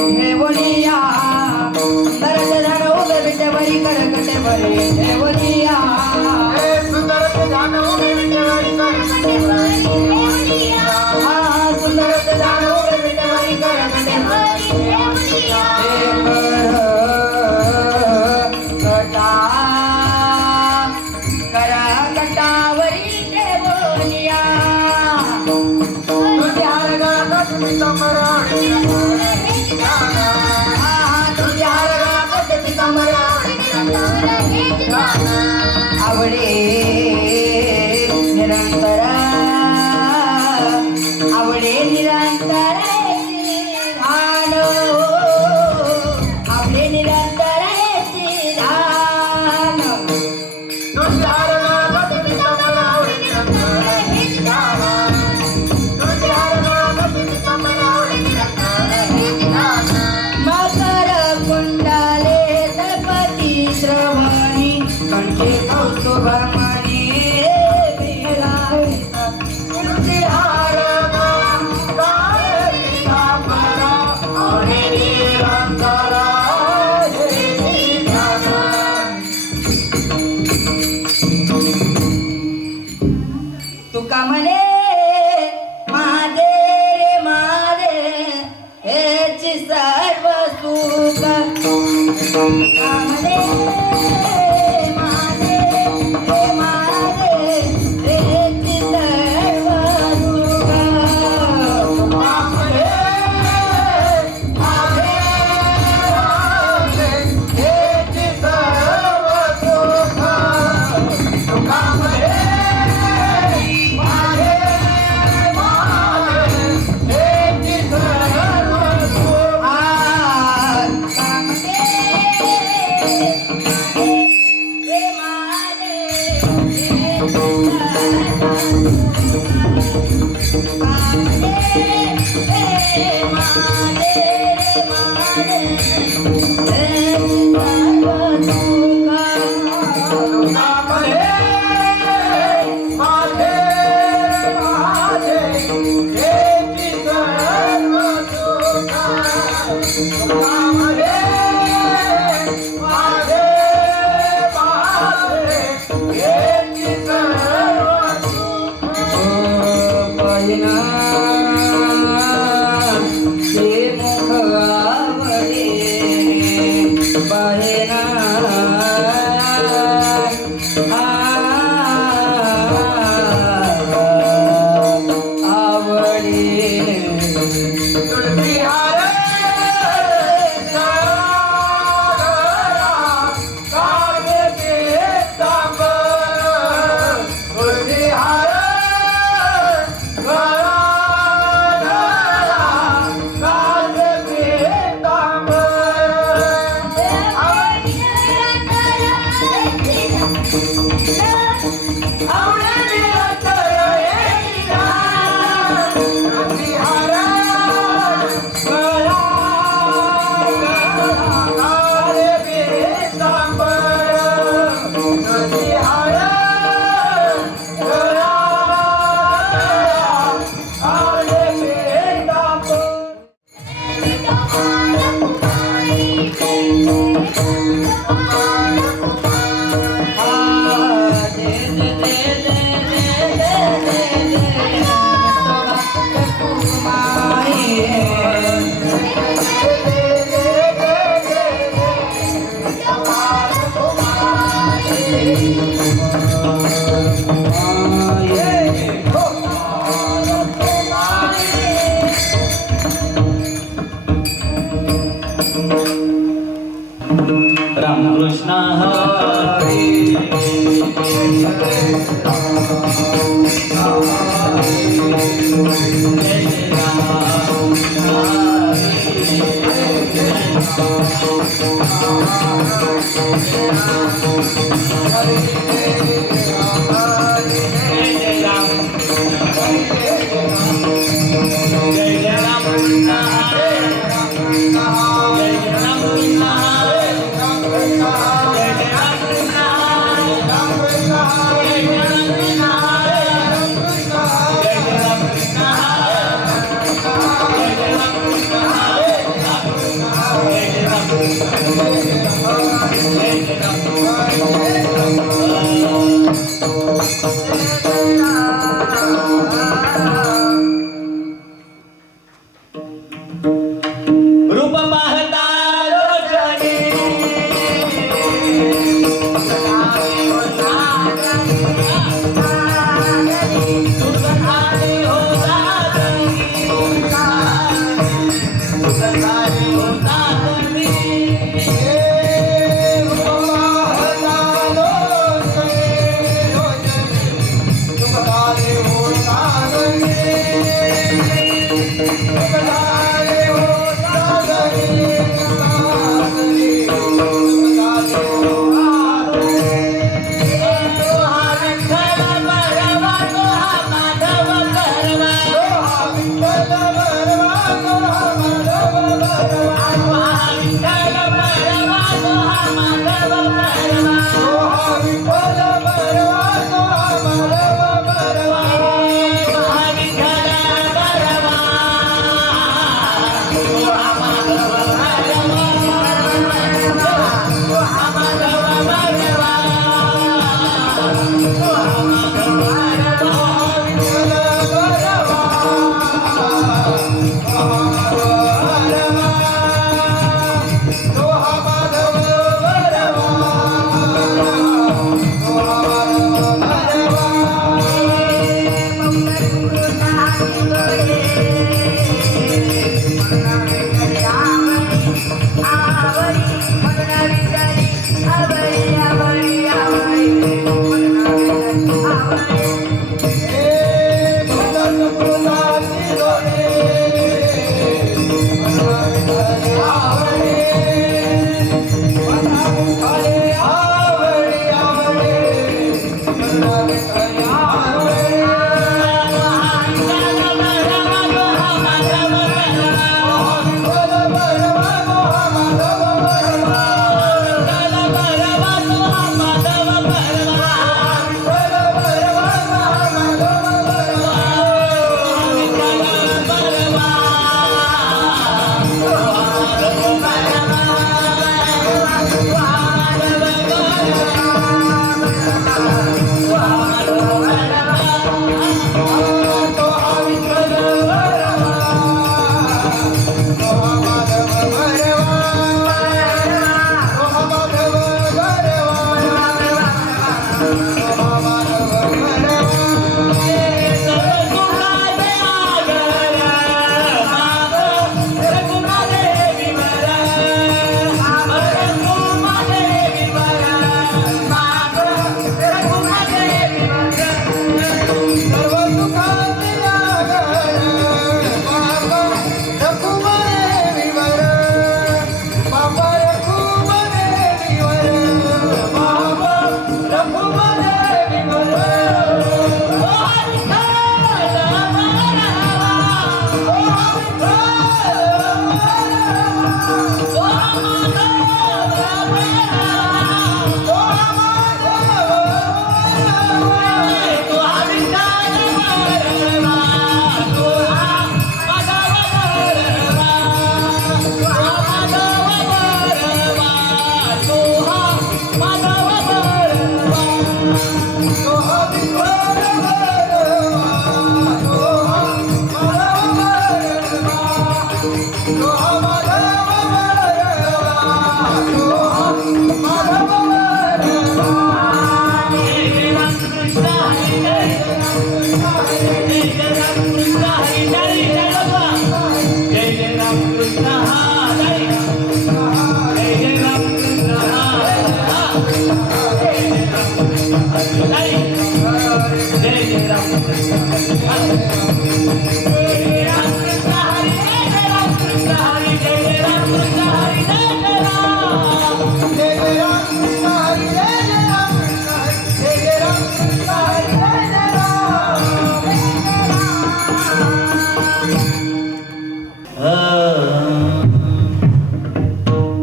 ठेवलिया सुंदर जाणव विटेवरी करकटेवरी ठेवलिया सुंदर जाणव विटेवरी करकटेवरी ठेवलिया सुंदर जाणव विटेवरी करकटेवरी ठेवलिया कटावरी ठेवलिया तुझ्या रंगात कमरावणी आवडे निरंतर आवडे निरंतर ध्यान आवडे निरंतर ध्यान तुझ्या रंगात कमरावणी तुझ्या रंगात कमरावणी मकर कुंडले तपती श्रवणी कंठे कौस्तुभमणी विलासिता तुका म्हणे माझे रे माझे हेची सर्व सुख तुका म्हणे माझे रे माझे हेची सर्व सुख तुका म्हणे माझे हेची सर्व सुख तुका म्हणे माझे हेची सर्व सुख रामकृष्ण हरी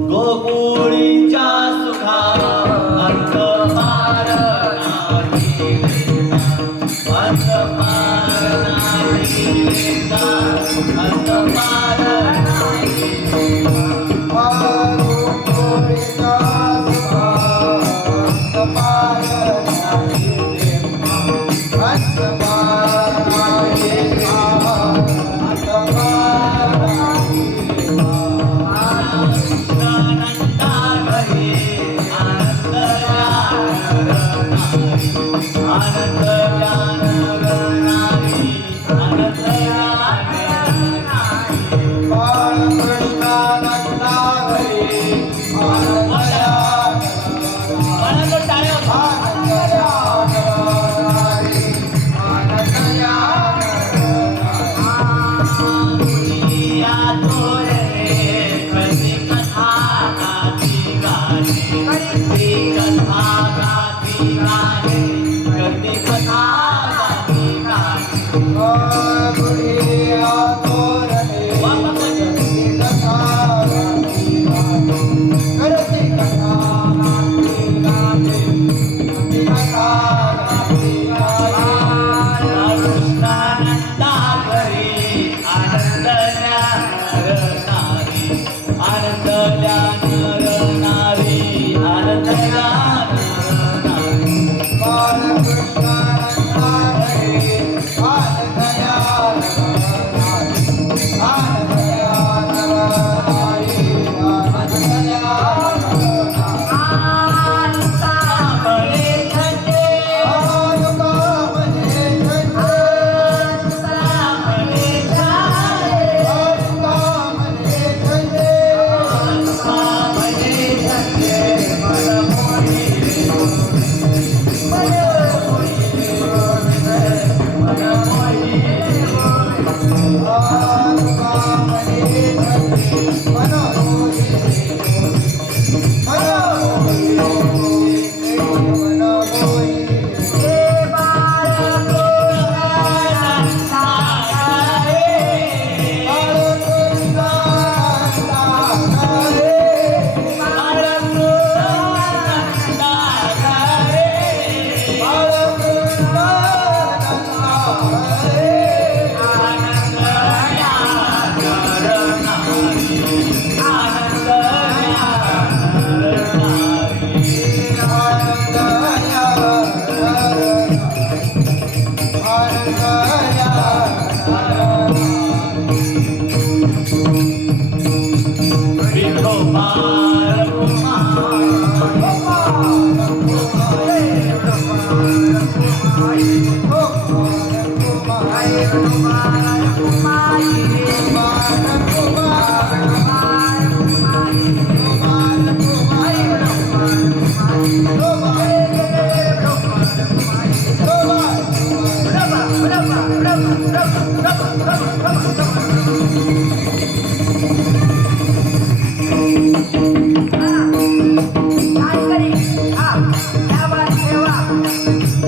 गोकुळीच्या सुखा अंत पार नाही अंत पार नाही अंत पार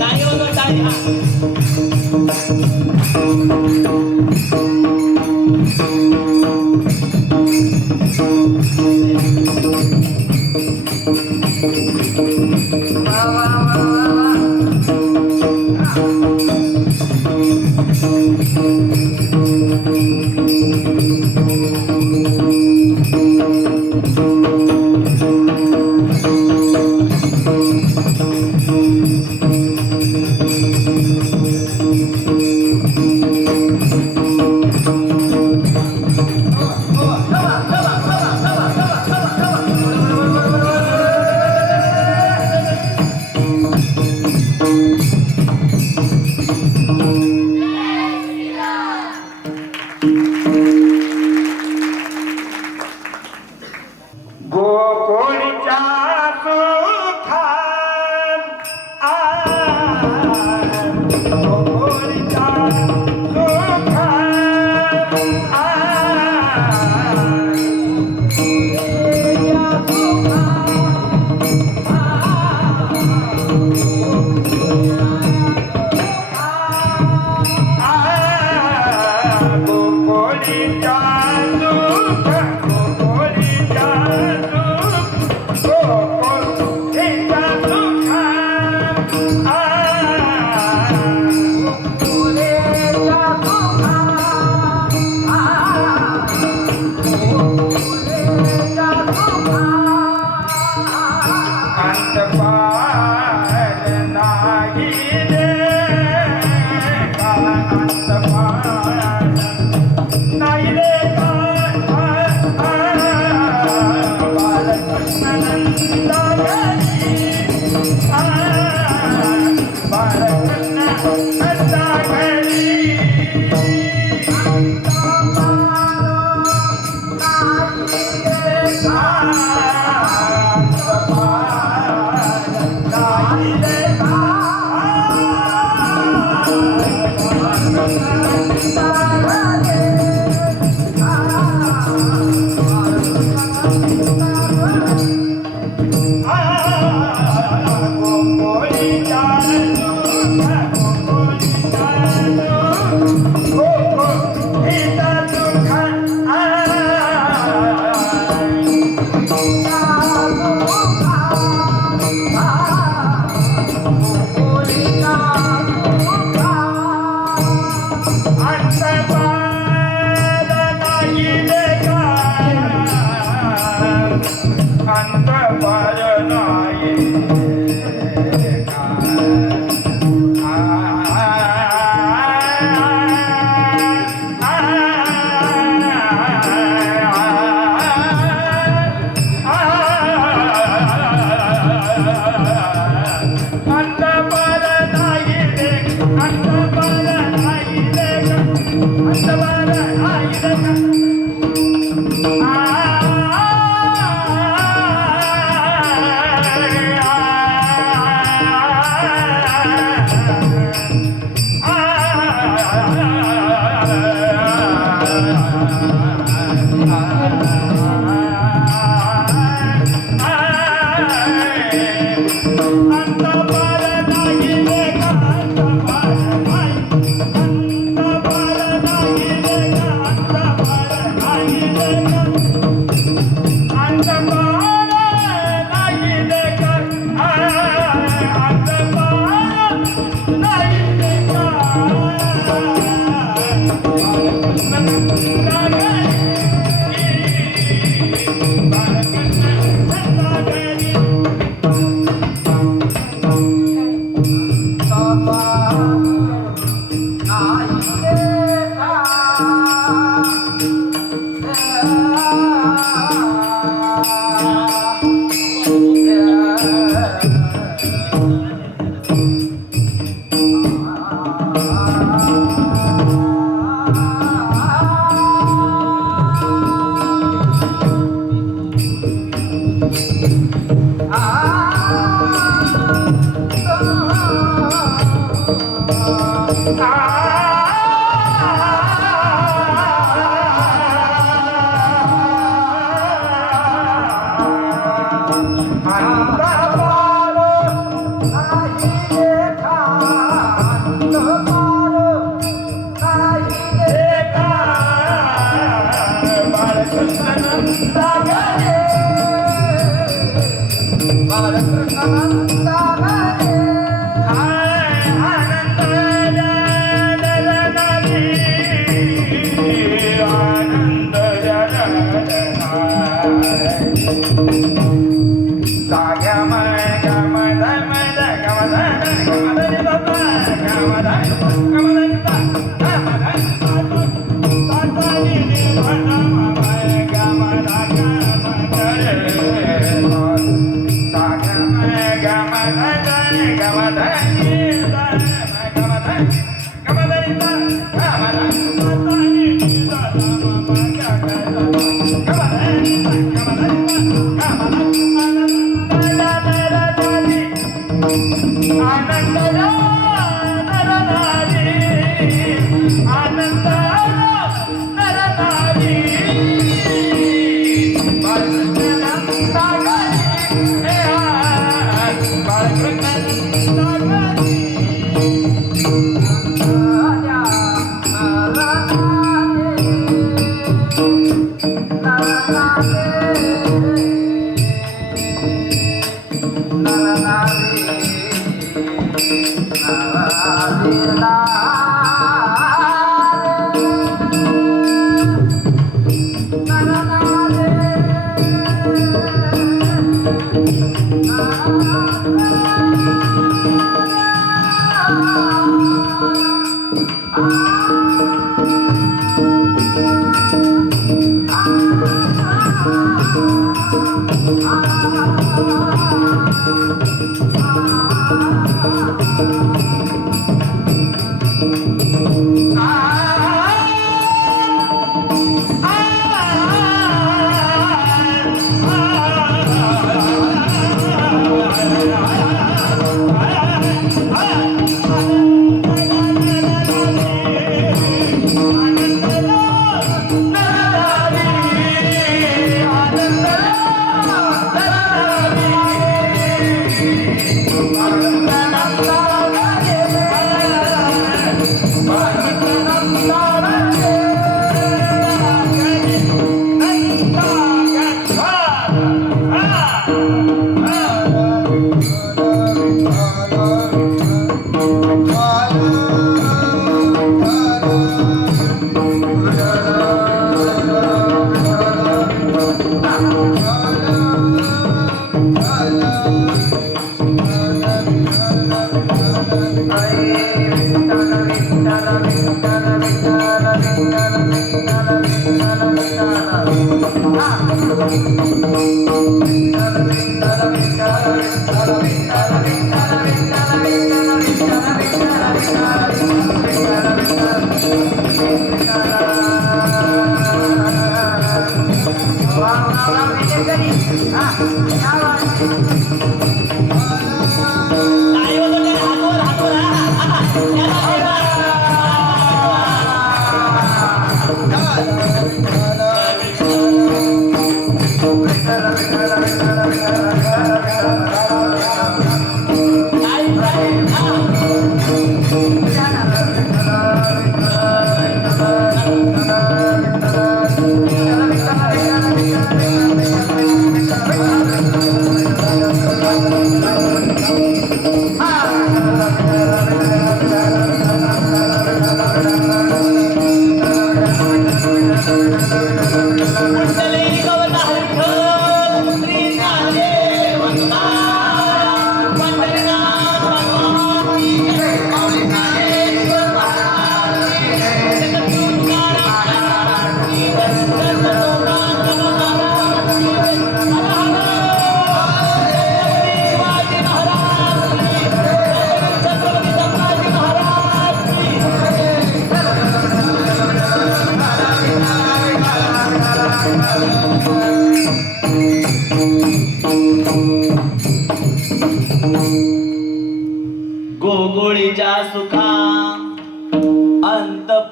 टाळी वाजवा, टाळी. हा. गोकुळच्या सुखात गोकुळच्या आनंद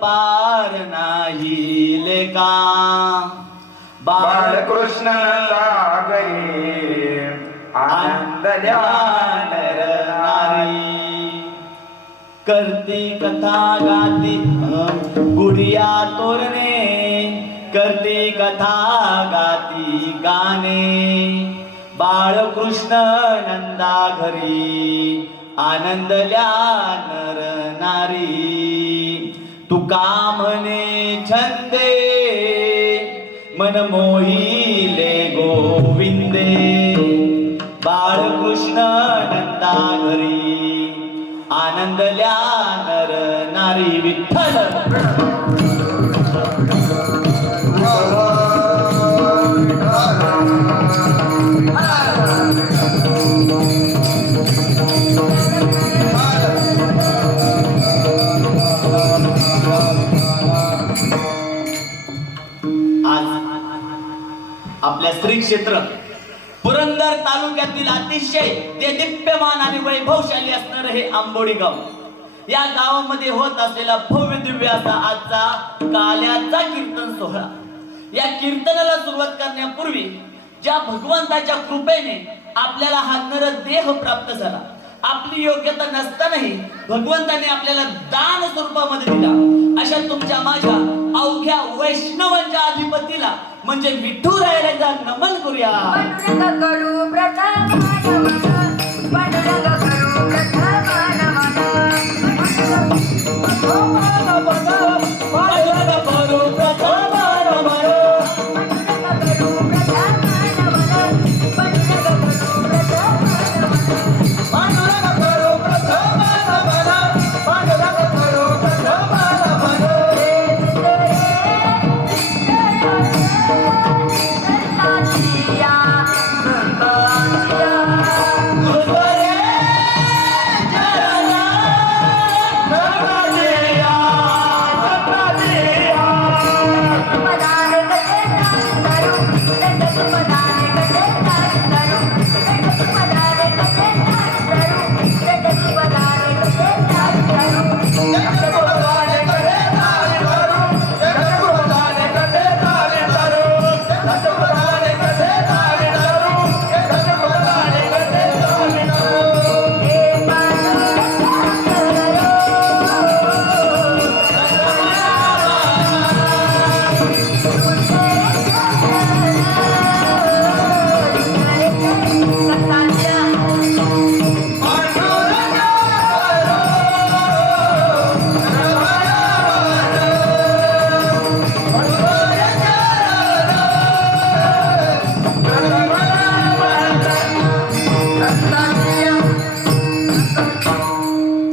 पार नाही लेका बाळकृष्ण सागरे आनंद नर नारी करती कथा गाती गुडिया तोरणे करती कथा गाती गाणे बाळकृष्ण नंदा घरी आनंदल्या नर नारी तुका म्हणे छंदे मन मोहिले गोविंदे बाळकृष्ण नंदा घरी आनंदल्या नर नारी विठ्ठल आपल्या श्री क्षेत्र पुरंदर तालुक्यातील अतिशय देदीप्यमान आणि वैभवशाली असणारे हे आंबोडी गाव. या गावामध्ये होत असलेला भव्य दिव्य असा आजचा काल्याचा कीर्तन सोहळा. या कीर्तनाला सुरुवात करण्यापूर्वी ज्या भगवंताच्या कृपेने आपल्याला हा नर देह प्राप्त झाला, आपली योग्यता नसतानाही भगवंताने आपल्याला दान स्वरूपामध्ये दिला, अशा तुमच्या माझ्या अवघ्या वैष्णवांच्या अधिपतीला म्हणजे विठुरायाला नमन करूया. पांडुरंग करू प्रथम नमन, पांडुरंग करू प्रथम नमन, पांडुरंग करू प्रथम नमन, पांडुरंग करू प्रथम नमन, पांडुरंग करू प्रथम नमन,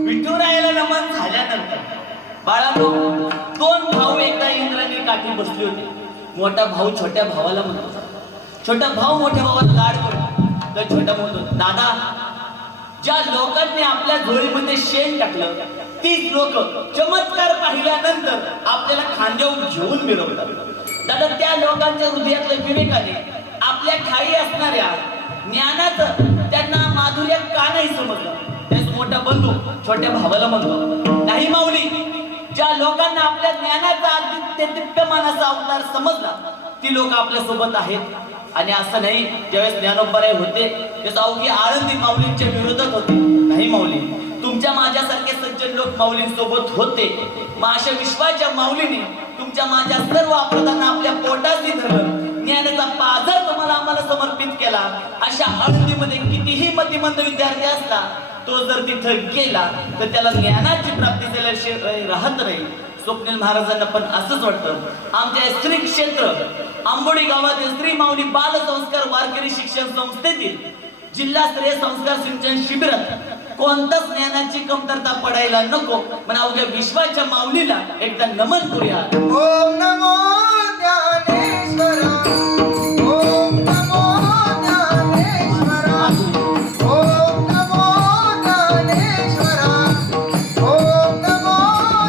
विठुरायाला नमन झाल्यानंतर बाळांनो, दोन भाऊ एकदा इंद्राने काठी बसले होते. मोठा भाऊ छोट्या भावाला म्हणतो, छोटा भाऊ मोठ्या भावाला लाड करतो. तर छोटा म्हणतो, दादा, ज्या लोकांनी आपल्या झोळीमध्ये शेण टाकलं तीच लोक चमत्कार पाहिल्यानंतर आपल्याला खांद्यावर घेऊन मिरवतात. दादा, त्या लोकांच्या हृदयातल्या विवेकाने आपल्या खाली असणाऱ्या ज्ञानाचं त्यांना माधुर्य का नाही समजलं. तेच मोठा बंधू छोट्या भावाला म्हणतो, नाही माऊली, ज्या लोकांना आपल्या ज्ञानाचा दिप्यमान असा अवतार समजला ती लोक आपल्या सोबत आहेत. आणि असं नाही, ज्यावेळेस ज्ञानोबराय होते त्याच अवघी आळंदी माऊलींच्या विरोधात होते. नाही माऊली, तुमच्या माझ्यासारखे सज्जन लोक माऊलींसोबत होते. मग अशा विश्वाच्या माऊलीने तुमच्या माझ्या सर्व अपराधांना आपल्या पोटाशी धरलं, ज्ञानाचा पाझर तुम्हाला आम्हाला समर्पित केला. अशा आळंदीमध्ये कितीही मतिमंद विद्यार्थी असला, तो जर तिथं गेला तर त्याला ज्ञानाची प्राप्ती झाल्याशिवाय राहत नाही. स्वप्नील महाराजांना पण असंच वाटतं. आमच्या श्री क्षेत्र आंबोडी गावातील श्री माऊली बाल संस्कार वारकरी शिक्षण संस्थेतील जिल्हास्तरीय संस्कार सिंचन शिबिरात कोणत्याच ज्ञानाची कमतरता पडायला नको. पण अवघ्या विश्वाच्या माऊलीला एकदा नमन करूया. ओम नमो ज्ञानेश्वरा, ओम नमो ज्ञानेश्वरा, ओम नमो ज्ञानेश्वरा, ओम नमो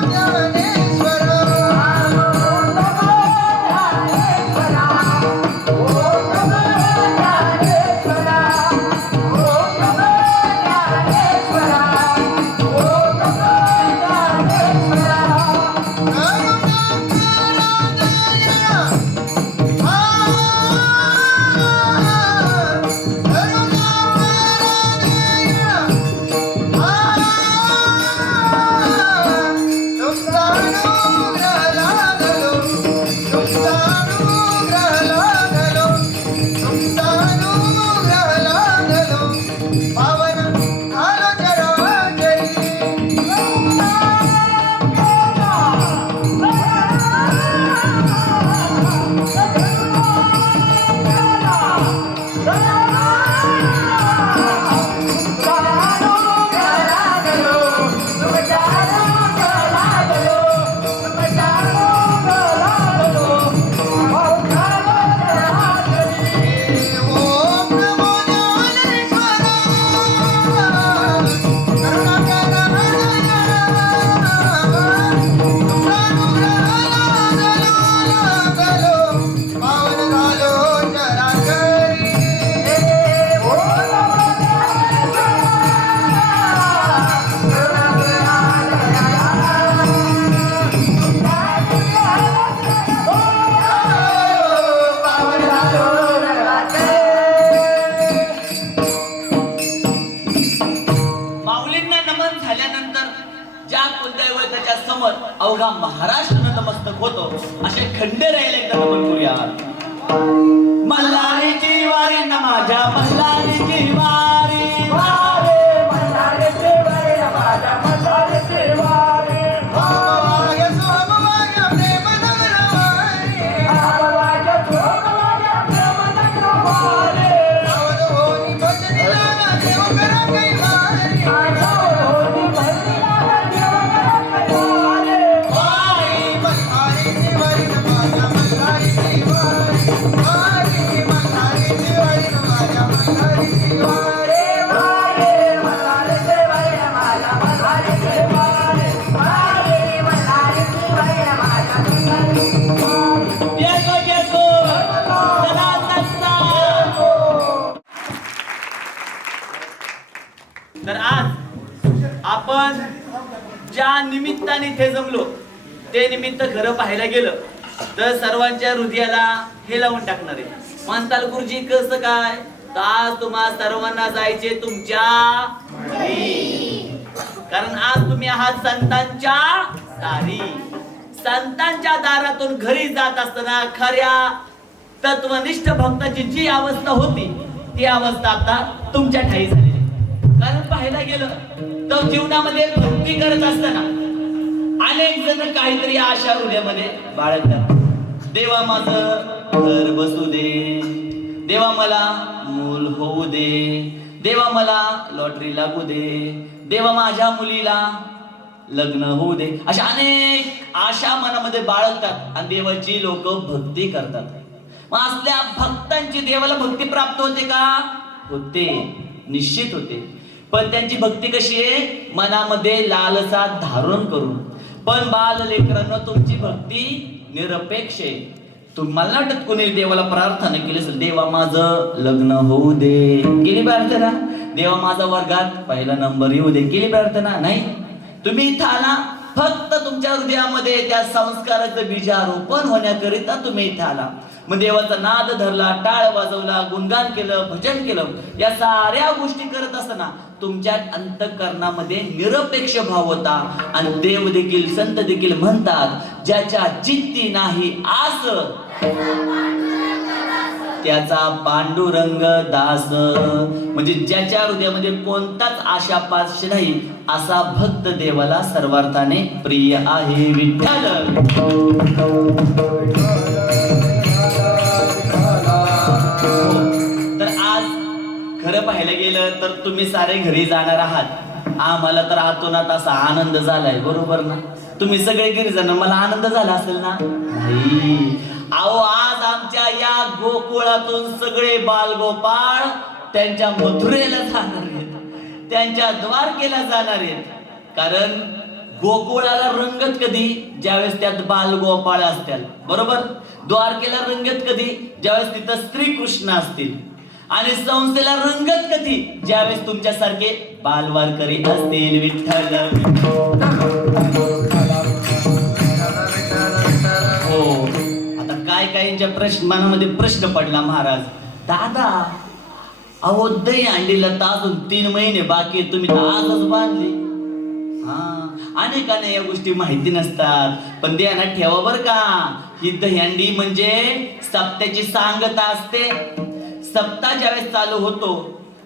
ज्ञानेश्वरा, ओम नमो ज्ञानेश्वरा, ओम नमो ज्ञानेश्वरा, ओम नमो ज्ञानेश्वरा, ओम नमो ज्ञानेश्वरा. आल्यावर त्याच्या समोर अवघा महाराष्ट्र नतमस्तक होतो. असे खंडेरायाला एकदा नमन करूया. मल्हारीची वारी न माझ्या मल्हारीची वारी, सोमवार सोमवार प्रेम नगरवारी, सावध होनी भजनीला देव करा कैवारी. मल्हारीची वारी न माझ्या मल्हारीची वारी, वारी मल्हारीची वारी न माझ्या मल्हारीची वारी. येतो येतो चला तत्ता. तर आज आपण ज्या निमित्ताने इथे जमलो ते निमित्त खरं पाहायला गेलं तर सर्वांच्या हृदयाला हे लावून टाकणार आहे. म्हणताल गुरुजी कसं काय? तर आज तुम्हा सर्वांना जायचे तुमच्या घरी. कारण आज तुम्ही आहात संतांच्या दारी. संतांच्या दारातून घरी जात असताना खऱ्या तत्वनिष्ठ भक्ताची जी अवस्था होती ती अवस्था आता तुमच्या ठाई झाली. कारण पाहायला गेलं तर जीवनामध्ये भक्ती करत असताना अनेक जण काहीतरी आशा हृदयामध्ये बाळगतात. देवा माझं घर बसू दे, देवा मला मूल होऊ दे, देवा मला लॉटरी लागू दे, देवा माझ्या मुलीला लग्न होऊ दे. अशा अनेक आशा मनामध्ये बाळगतात आणि देवाची लोक भक्ती करतात. मग असल्या भक्तांची देवाला भक्ती प्राप्त होते का? होते, निश्चित होते. पण त्यांची भक्ती कशी आहे? मनामध्ये लालसा धारण करून. पण बाल लेकरांना तुमची भक्ती निरपेक्ष आहे. तुम्हाला वाटत कोणी देवाला प्रार्थना केली असेल, देवा माझं लग्न होऊ दे, केली प्रार्थना? देवा माझा वर्गात पहिला नंबर येऊ दे, केली प्रार्थना? नाही. तुम्ही इथं आला फक्त तुमच्या हृदयामध्ये त्या संस्काराचं बीजारोपण होण्याकरिता तुम्ही इथं आला. मग देवाचा नाद धरला, टाळ वाजवला, गुणगान केलं, भजन केलं. या साऱ्या गोष्टी करत असताना तुमच्या अंतःकरणामध्ये निरपेक्ष भाव होता. आणि देव देखील संत देखील म्हणतात, ज्याच्या चित्ती नाही आस त्याचा पांडुरंग दास. म्हणजे ज्याच्या हृदयामध्ये कोणताच आशापाश नाही असा भक्त देवाला सर्वार्थाने प्रिय आहे. विठ्ठल. तर आज खरं पाहायला गेलं तर तुम्ही सारे घरी जाणार आहात. आम्हाला तर आतोनात असा आनंद झालाय, बरोबर ना? तुम्ही सगळे घरी जाणार, मला आनंद झाला असेल ना? नाही. अहो आज आमच्या या गोकुळातून सगळे बालगोपाळ त्यांच्या मथुरेला जाणार आहेत, त्यांच्या द्वारकेला जाणार आहेत. कारण गोकुळाला रंगत कधी? ज्यावेळेस त्यात बालगोपाळ असतील, बरोबर? द्वारकेला रंगत कधी? ज्यावेळेस तिथं श्रीकृष्ण असतील. आणि संस्थेला रंगत कधी? ज्यावेळेस तुमच्यासारखे बालवारकरी असतील. विठ्ठल. हो. काय काहींच्या मनामध्ये प्रश्न पडला, महाराज दादा अहो दही अंडीला तर अजून 3 महिने बाकी, तुम्ही तर आजच बांधली. अनेकांना या गोष्टी माहिती नसतात. पण ध्यानात ठेवा बर का, ही दहीहंडी म्हणजे सप्त्याची सांगता असते. सप्ताह ज्यावेळेस चालू होतो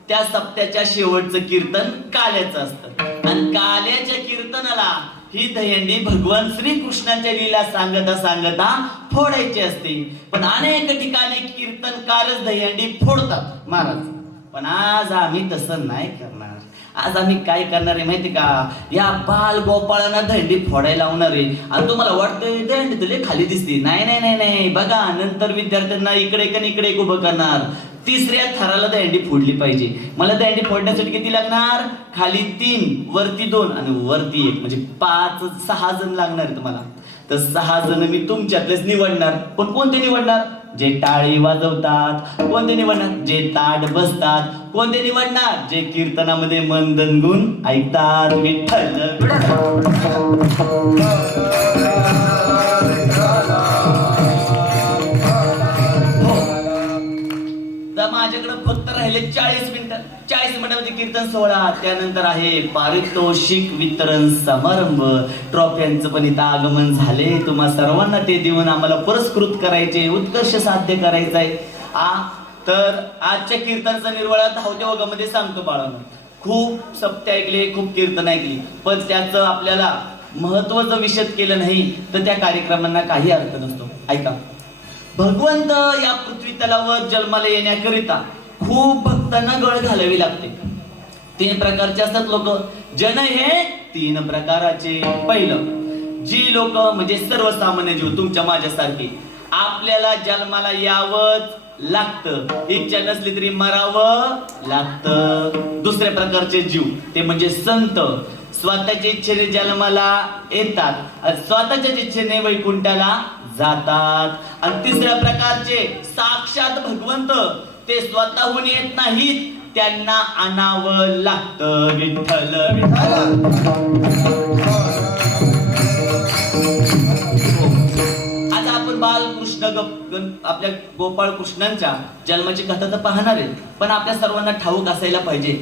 त्या सप्त्याच्या शेवटचं कीर्तन काल्याचं असतं. आणि काल्याच्या कीर्तनाला ही दहीहंडी भगवान श्रीकृष्णाच्या लीला सांगता सांगता फोडायची असते. पण अनेक ठिकाणी कीर्तनकारच दहीहंडी फोडतात महाराज. पण आज आम्ही तसं नाही करणार. आज आम्ही काय करणार आहे माहिती का? या बाल गोपाळांना दहीहंडी फोडायला लावणार आहे. आणि तुम्हाला वाटतं दहीहंडी तुला खाली दिसते? नाही नाही नाही नाही. बघा नंतर विद्यार्थ्यांना इकडे एक इकडे उभं करणार. 3ऱ्या थराला दहीहंडी फोडली पाहिजे. मला दहीहंडी फोडण्यासाठी किती लागणार? खाली 3, वरती 2 आणि वरती 1, म्हणजे 5-6 जण लागणार आहे तुम्हाला. तर 6 जण मी तुमच्यातलेच निवडणार. पण कोणते निवडणार? जे टाळी वाजवतात. कोणते निवडणार? जे ताट बसतात. कोणते निवडणार? जे कीर्तनामध्ये मन दणगून ऐकतात. विठ्ठल. माझ्याकडे फक्त राहिले 40 मिनिटं. 40 मिनिटं मंडळामध्ये कीर्तन सोहळा, त्यानंतर आहे पारितोषिक वितरण समारंभ. ट्रॉफ्यांचं पण इथं आगमन झाले. तुम्हा सर्वांना ते देऊन आम्हाला पुरस्कृत करायचे, उत्कर्ष साध्य करायचं आहे. तर आजच्या कीर्तनाचा निर्वाळा धावत्या ओघामध्ये सांगतो बाळांनो. खूप सप्ते ऐकले, खूप कीर्तन ऐकली, पण त्याचं आपल्याला महत्वाचं विशद केलं नाही तर त्या कार्यक्रमांना काही अर्थ नसतो. ऐका, भगवंत या पृथ्वी तलावर जन्माला येण्याकरिता खूप भक्तांना गळ घालावी लागते. 3 प्रकारचे असतात लोक. जन हे 3 प्रकाराचे. पहिलं, जी लोक म्हणजे सर्वसामान्य जीव, तुमच्या माझ्यासारखे, आपल्याला जन्माला यावंच लागतं, इच्छा नसली तरी मरावं लागतं. दुसऱ्या प्रकारचे जीव ते म्हणजे संत, स्वतःच्या इच्छेने जन्माला येतात आणि स्वतःच्या इच्छेने वैकुंठाला जातात. आणि तिसऱ्या प्रकारचे साक्षात भगवंत, ते स्वतःहून येत नाहीत, त्यांना आणावं लागतं. विठ्ठल आता आपण बालकृष्ण आपल्या गोपाळ कृष्णांच्या जन्माची कथा तर पाहणार आहे, पण आपल्या सर्वांना ठाऊक असायला पाहिजे,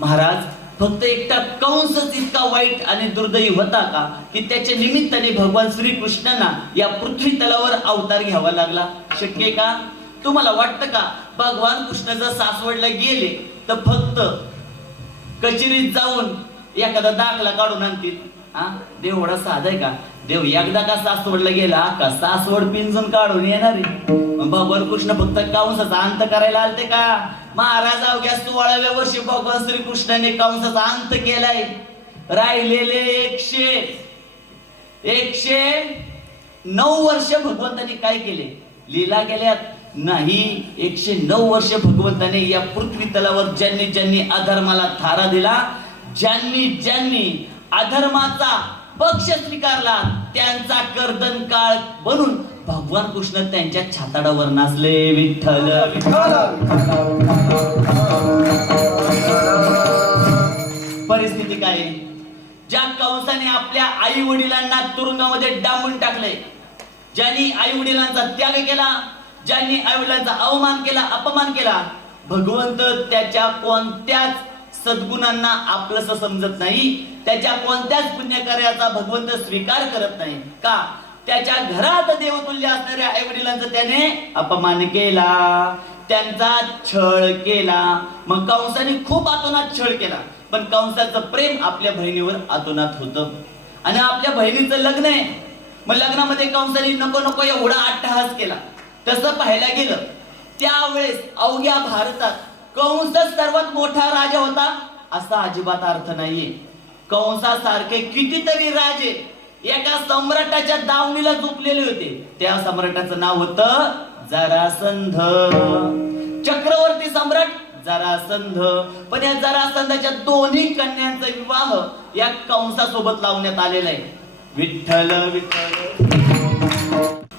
महाराज फक्त एकटा कंसच इतका वाईट आणि दुर्दैवी होता का की त्याच्या निमित्ताने भगवान श्रीकृष्णांना या पृथ्वी तलावर अवतार घ्यावा लागला? शक्य आहे का? तुम्हाला वाटतं का भगवान कृष्ण जर सासवडला गेले तर फक्त कचेरीत जाऊन एखादा दाखला काढून आणतील? देव एवढा साधा आहे का? देव एकदा का सासवडला गेला का सासवड पिंजून काढून येणार आहे? भगवान कृष्ण फक्त कंसाचा अंत करायला आलते का? महाराज अवघ्या 16व्या वर्षी भगवान श्रीकृष्णाने कंसाचा अंत केलाय. राहिलेले 109 वर्ष भगवंताने काय केले? लीला केल्यात? नाही. 109 वर्ष भगवंताने या पृथ्वी तलावर ज्यांनी ज्यांनी अधर्माला थारा दिला, ज्यांनी ज्यांनी अधर्माचा पक्ष स्वीकारला, त्यांचा कर्दन काळ बनून भगवान कृष्ण त्यांच्या छाताडावर नाचले. विठ्ठल परिस्थिती काय? ज्या कंसाने आपल्या आई वडिलांना तुरुंगामध्ये डांबून टाकले, ज्यांनी आई वडिलांचा त्याग केला, ज्यांनी आई वडिलांचा अवमान केला, अपमान केला, भगवंत त्याच्या कोणत्याच सद्गुणांना आपलंसं समजत नाही, त्याच्या कोणत्याच पुण्यकार्याचा भगवंत स्वीकार करत नाही. का? त्याच्या घरात देवतुल्य असणाऱ्या आई वडिलांचा त्याने अपमान केला, त्यांचा छळ केला. मग कंसाने खूप आतोनात छळ केला, पण कंसाचं प्रेम आपल्या बहिणीवर आतोनात होतं आणि आपल्या बहिणीचं लग्न आहे. मग लग्नामध्ये कंसाने नको नको एवढा अट्टहास केला. तसं पाहायला गेलं त्यावेळेस अवघ्या भारतात कंस सर्वात मोठा राजा होता असा अजिबात अर्थ नाहीये. कंसासारखे कितीतरी राजे एका सम्राटाच्या दावणीला झोपलेले होते. त्या सम्राटाचं नाव होतं जरासंध. चक्रवर्ती सम्राट जरासंध. पण या जरासंधाच्या दोन्ही कन्यांचा विवाह या कंसासोबत लावण्यात आलेला आहे. विठ्ठल विठ्ठल.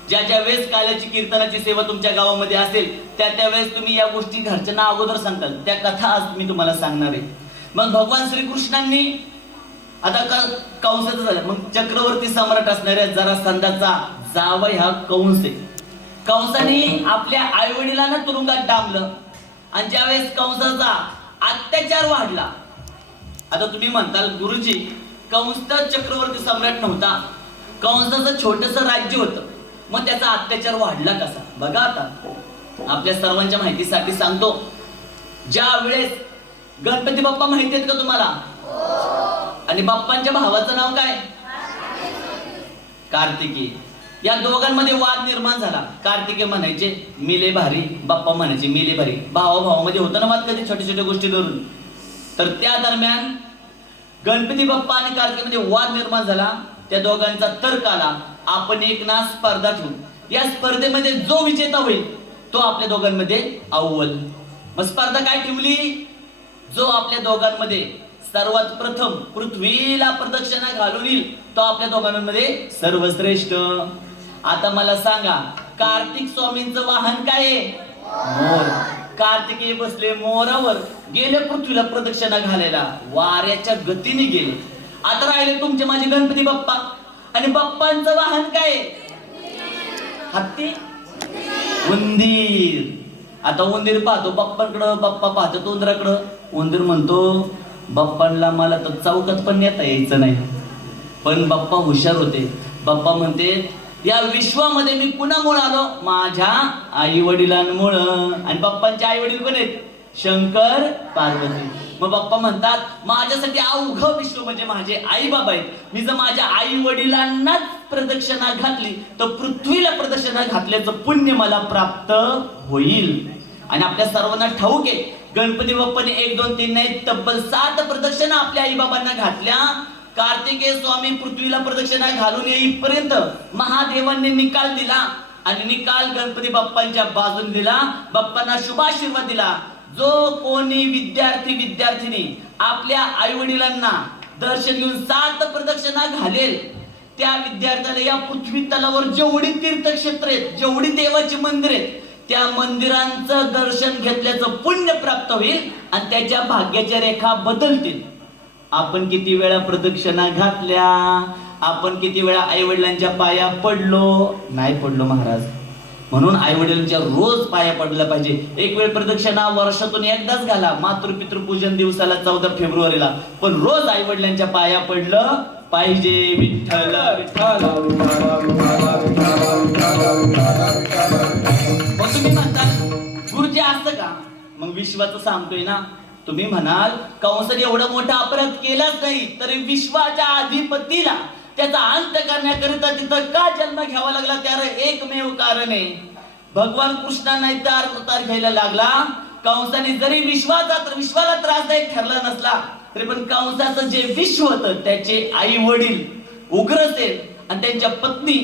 ज्या ज्या वेळेस काल्याची कीर्तनाची सेवा तुमच्या गावामध्ये असेल त्या वेळेस तुम्ही या गोष्टी घरच्यांना अगोदर सांगताल. त्या कथा आज मी तुम्हाला सांगणार आहे. मग भगवान श्रीकृष्णांनी आता कंसाचं झालं, मग चक्रवर्ती सम्राट असणाऱ्या जरासंधाचा जावई हा कंस आहे. कंसाने आपल्या आई वडिलांना तुरुंगात डांबलं आणि ज्यावेळेस कंसाचा अत्याचार वाढला, आता तुम्ही म्हणताल गुरुजी कंस तर चक्रवर्ती सम्राट नव्हता, कंसाचं छोटस राज्य होतं, मग त्याचा अत्याचार वाढला कसा? बघा आता आपल्या सर्वांच्या माहितीसाठी सांगतो. ज्या वेळेस गणपती बाप्पा माहिती आहेत का तुम्हाला? आणि बाप्पांच्या भावाचं नाव काय? कार्तिकी. या दोघांमध्ये वाद निर्माण झाला. कार्तिके म्हणायचे मिले भारी, बाप्पा म्हणायचे मिले भारी. भावामध्ये होतं ना वाद कधी छोट्या छोट्या गोष्टी धरून. तर त्या दरम्यान गणपती बाप्पा आणि कार्तिकेमध्ये वाद निर्माण झाला. त्या दोघांचा तर्क आला, आपण एक ना स्पर्धा ठेवू, या स्पर्धेमध्ये जो विजेता होईल तो आपल्या दोघांमध्ये अव्वल. मग स्पर्धा काय ठेवली? जो आपल्या दोघांमध्ये सर्वात प्रथम पृथ्वीला प्रदक्षिणा घालून येईल तो आपल्या दोघांमध्ये सर्वश्रेष्ठ. आता मला सांगा, कार्तिक स्वामींचं वाहन काय आहे? मोर. कार्तिकेय बसले मोरावर, गेले पृथ्वीला प्रदक्षिणा घालायला, वाऱ्याच्या गतीने गेले. आता राहिले तुमचे माझे गणपती बाप्पा, आणि बाप्पांचं वाहन काय? हत्ती, उंदीर. आता उंदीर पाहतो बाप्पांकडं, बाप्पा पाहतो तो उंदराकडं. उंदीर म्हणतो बाप्पांना मला तर चौकात पण नेता यायचं नाही. पण बाप्पा हुशार होते. बाप्पा म्हणते या विश्वामध्ये मी कुणामुळे आलो? माझ्या आई वडिलांमुळं. आणि बाप्पांचे आई वडील कोण आहेत? शंकर पार्वती. मग बाप्पा म्हणतात माझ्यासाठी अवघं विश्व म्हणजे माझे आई बाबा आहेत. मी जर माझ्या आई वडिलांनाच प्रदक्षिणा घातली तर पृथ्वीला प्रदक्षिणा घातल्याचं पुण्य मला प्राप्त होईल. आणि आपल्या सर्वांना ठाऊक आहे गणपती बाप्पाने 1 2 3 नाही तब्बल 7 प्रदक्षिणा आपल्या आई बाबांना घातल्या. कार्तिकेय स्वामी पृथ्वीला प्रदक्षिणा घालून येईपर्यंत महादेवांनी निकाल दिला आणि निकाल गणपती बाप्पांच्या बाजूने दिला. बाप्पांना शुभाशीर्वाद दिला. जो कोणी विद्यार्थी आपल्या आई वडिलांना दर्शन घेऊन 7 प्रदक्षिणा घालेल त्या विद्यार्थ्याला या पृथ्वी तलावर जेवढी तीर्थक्षेत्र आहेत, जेवढी देवाची मंदिर आहेत, त्या मंदिरांचं दर्शन घेतल्याचं पुण्य प्राप्त होईल आणि त्याच्या भाग्याच्या रेखा बदलतील. आपण किती वेळा प्रदक्षिणा घातल्या? आपण किती वेळा आई वडिलांच्या पाया पडलो? नाही पडलो महाराज. म्हणून आई वडिलांच्या रोज पाया पडला पाहिजे. एक वेळ प्रदक्षिणा वर्षातून एकदाच घाला, मातृपितृ पूजन दिवसाला 14 फेब्रुवारीला, पण रोज आई वडिलांच्या पाया पडलं पाहिजे. विठ्ठल विठ्ठल. मग तुम्ही म्हणताल गुरुजी असतं का? मग विश्वाचं सांगतोय ना. तुम्ही म्हणाल कंसाने एवढा मोठा अपराध केलाच नाही तरी विश्वाच्या अधिपतीला त्याचा अंत करण्याकरिता तिथं का जन्म घ्यावा लागला? त्याला एकमेव कारण आहे. भगवान कृष्णांना इथं अवतार घ्यायला लागला. कंसाने जरी विश्वाला त्रासदायक ठरला नसला तरी पण कंसाचं जे विश्व होतं त्याचे आई वडील उग्रसेन आणि त्यांच्या पत्नी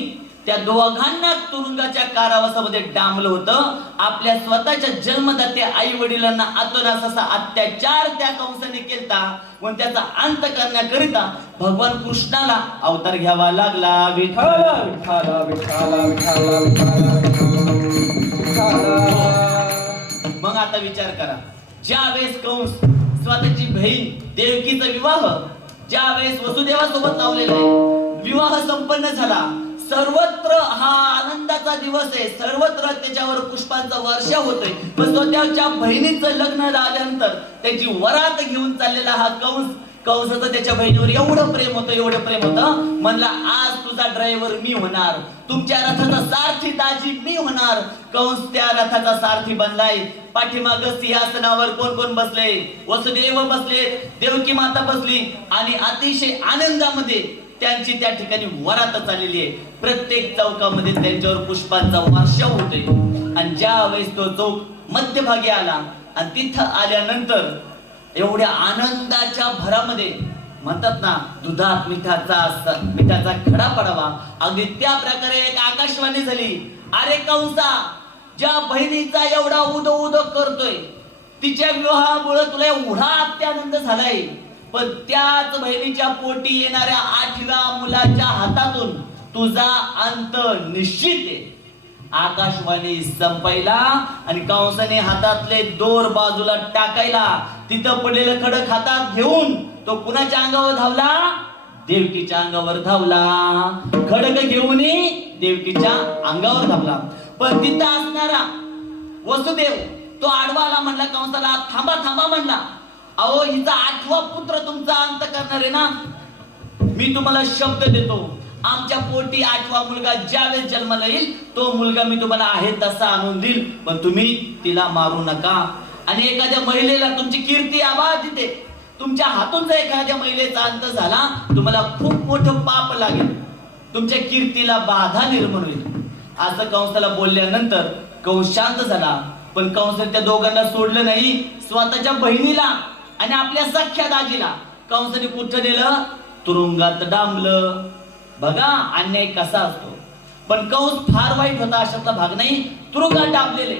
त्या दोघांना तुरुंगाच्या कारावासामध्ये डांबलं होतं. आपल्या स्वतःच्या जन्मदात्या आई वडिलांना अतोनास असा अत्याचार त्या कंसाने केलता. पण त्याचा अंत करण्याकरिता भगवान कृष्णाला अवतार घ्यावा लागला. विठ्ठल विठ्ठल विठ्ठल विठ्ठल. मग आता विचार करा, ज्या वेळेस कंस स्वतःची बहीण देवकीचा विवाह ज्या वेळेस वसुदेवासोबत लावलेला आहे, विवाह संपन्न झाला. सर्वत्र हा आनंदाचा दिवस आहे. सर्वत्र त्याच्यावर पुष्पांचा वर्षा होतोय. पण स्वतःच्या बहिणीचं लग्न झाल्यानंतर त्याची वरात घेऊन चाललेला हा कंसाचं त्याच्या बहिणीवर एवढं प्रेम होतं. म्हणला आज तुझा ड्रायव्हर मी होणार, तुमच्या रथाचा सारथी दाजी मी होणार. कंस त्या रथाचा सारथी बनलाय. पाठीमाग सिंहासनावर कोण कोण बसले? वसुदेव बसले, देवकी माता बसली आणि अतिशय आनंदामध्ये त्यांची त्या ठिकाणी वरात चाललेली आहे. प्रत्येक चौकामध्ये त्यांच्यावर पुष्पांचा वर्षाव होतोय. आणि ज्या वेळेस तो चौक मध्यभागी आला आणि तिथं आल्यानंतर एवढ्या आनंदाच्या भरामध्ये म्हणतात ना दुधात मिठाचा खडा पडावा, अगदी त्या प्रकारे एक आकाशवाणी झाली. अरे कंसा, ज्या बहिणीचा एवढा उदो करतोय तिच्या विवाहामुळे तुला एवढा अत्यानंद झालाय, पण त्याच बहिणीच्या पोटी येणाऱ्या 8व्या मुलाच्या हातातून तुझा अंत निश्चित आहे. आकाशवाणी संपायला आणि कंसाने हातातले दोर बाजूला टाकायला तिथं पडलेलं खडक हातात घेऊन तो कुणाच्या अंगावर धावला? देवकीच्या अंगावर धावला. खडक घेऊन देवकीच्या अंगावर धावला. पण तिथं असणारा वसुदेव तो आडवाला म्हणला कंसाला, थांबा थांबा म्हणला. अहो हिचा 8वा पुत्र तुमचा अंत करणार आहे ना. मी तुम्हाला शब्द देतो, आमच्या पोटी 8वा मुलगा ज्यावेळेस जन्माला येईल तो मुलगा मी तुम्हाला आहे तसा आणून देईल, पण तुम्ही तिला मारू नका. आणि एखाद्या महिलेला तुमची कीर्ती आबा तिथे तुमच्या हातून जर एखाद्या महिलेचा अंत झाला तुम्हाला खूप मोठं पाप लागेल, तुमच्या कीर्तीला बाधा निर्माण होईल. असं कंसाला बोलल्यानंतर कंस शांत झाला. पण कंसाने त्या दोघांना सोडलं नाही. स्वतःच्या बहिणीला आणि आपल्या सख्या दाजीला कंसाने कुठं नेलं? तुरुंगात डांबलं. बघा अन्याय कसा असतो. पण कंस फार वाईट होता अशातला भाग नाही. तुरुंगात डांबलेले.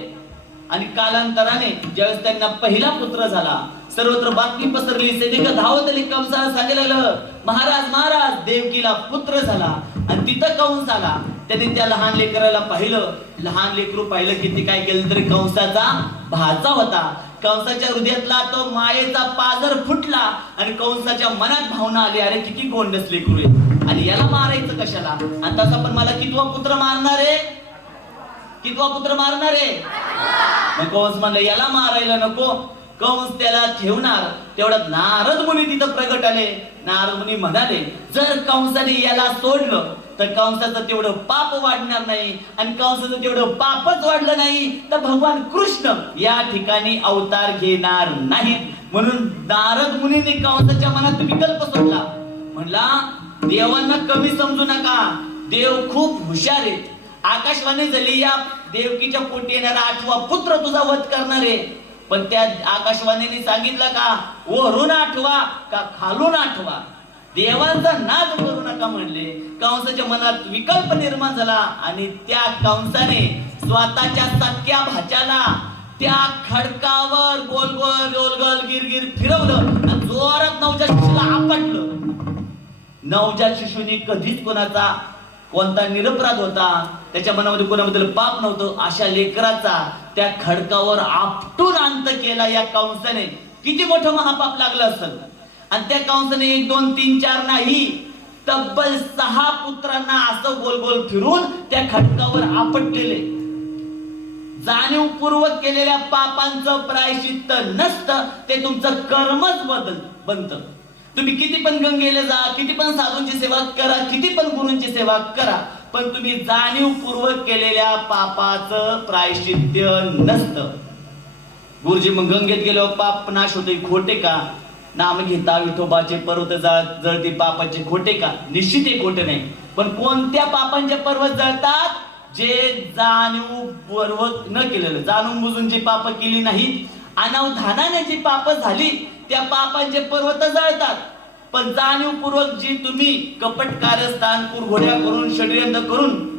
आणि कालांतराने ज्यावेळेस त्यांना पहिला पुत्र झाला सर्वत्र बातमी पसरली. सैनिक धावत आली, कंसाला सांगायला लागलं महाराज महाराज देवकीला पुत्र झाला. आणि तिथं कंस आला. त्यांनी त्या लहान लेकराला पाहिलं. लहान लेकरू पाहिलं की ते काय केलं तरी कंसाचा भाचा होता. कंसाच्या हृदयातला तो मायेचा पाझर फुटला आणि कंसाच्या मनात भावना आली, अरे किती गोंडस लेकरू आहे आणि याला मारायचं कशाला. आणि तसा पण मला कितवा पुत्र मारणार आहे? मग कंस म्हणलं याला मारायला नको. कंस त्याला ठेवणार. तेवढ्यात नारद मुनी तिथं प्रगट आले. नारद मुनी म्हणाले जर कंसाने याला सोडलं तर कंसाचं तेवढं पाप वाढणार नाही, आणि कंसाचं तेवढं पापच वाढलं नाही तर भगवान कृष्ण या ठिकाणी अवतार घेणार नाहीत. म्हणून नारद मुनीने कंसाच्या मनात विकल्प सोडला. म्हणला देवांना कमी समजू नका, देव खूप हुशार आहेत. आकाशवाणी झाली या देवकीच्या पोटी येणारा 8वा पुत्र तुझा वध करणार आहे. पण त्या आकाशवाणीने सांगितलं का वरून 8वा का खालून 8वा? देवांचा नाद करू नका म्हणले. कंसाच्या मनात विकल्प निर्माण झाला आणि त्या कंसाने स्वतःच्या सख्या भाच्याला त्या खडकावर गोल गोल गोल गोल गिरगिर फिरवलं आणि जोरात नवजात शिशूला आपटलं. नवजात शिशूने कधीच कोणता निरपराध होता, त्याच्या मनामध्ये कोणाबद्दल पाप नव्हतं, अशा लेकराचा त्या खडकावर आपटून अंत केला या कंसाने. किती मोठं महापाप लागलं असेल. आणि त्या कंसाने 1 2 3 4 नाही, तब्बल 6 पुत्रांना असं गोल गोल फिरून त्या खडकावर आपटलेले. जाणीवपूर्वक केलेल्या पापांचं प्रायश्चित्त नसतं, ते तुमचं कर्मच बनतं. तुम्ही किती पण गंगेला जा, किती पण साधूंची सेवा करा, किती पण गुरूंची सेवा करा, पण तुम्ही जाणीवपूर्वक केलेल्या पापाचं प्रायश्चित्य नसतं. गुरुजी मग गंगेत गेलो पाप नाश होते, खोटे का? नाम घेता विठोबाचे पर्वत जळती पापाचे खोटे का? निश्चित हे खोटे नाही. पण कोणत्या पापांचे पर्वत जळतात? जे जाणीवपूर्वक न केलेलं, जाणून बुजून जी पाप केली नाहीत, अनावधानाने जी पाप झाली त्या पापांचे पर्वत जळतात. पण जाणीवपूर्वक जी तुम्ही कपट कारस्थान कुरघोड्या करून षड्यंत्र करून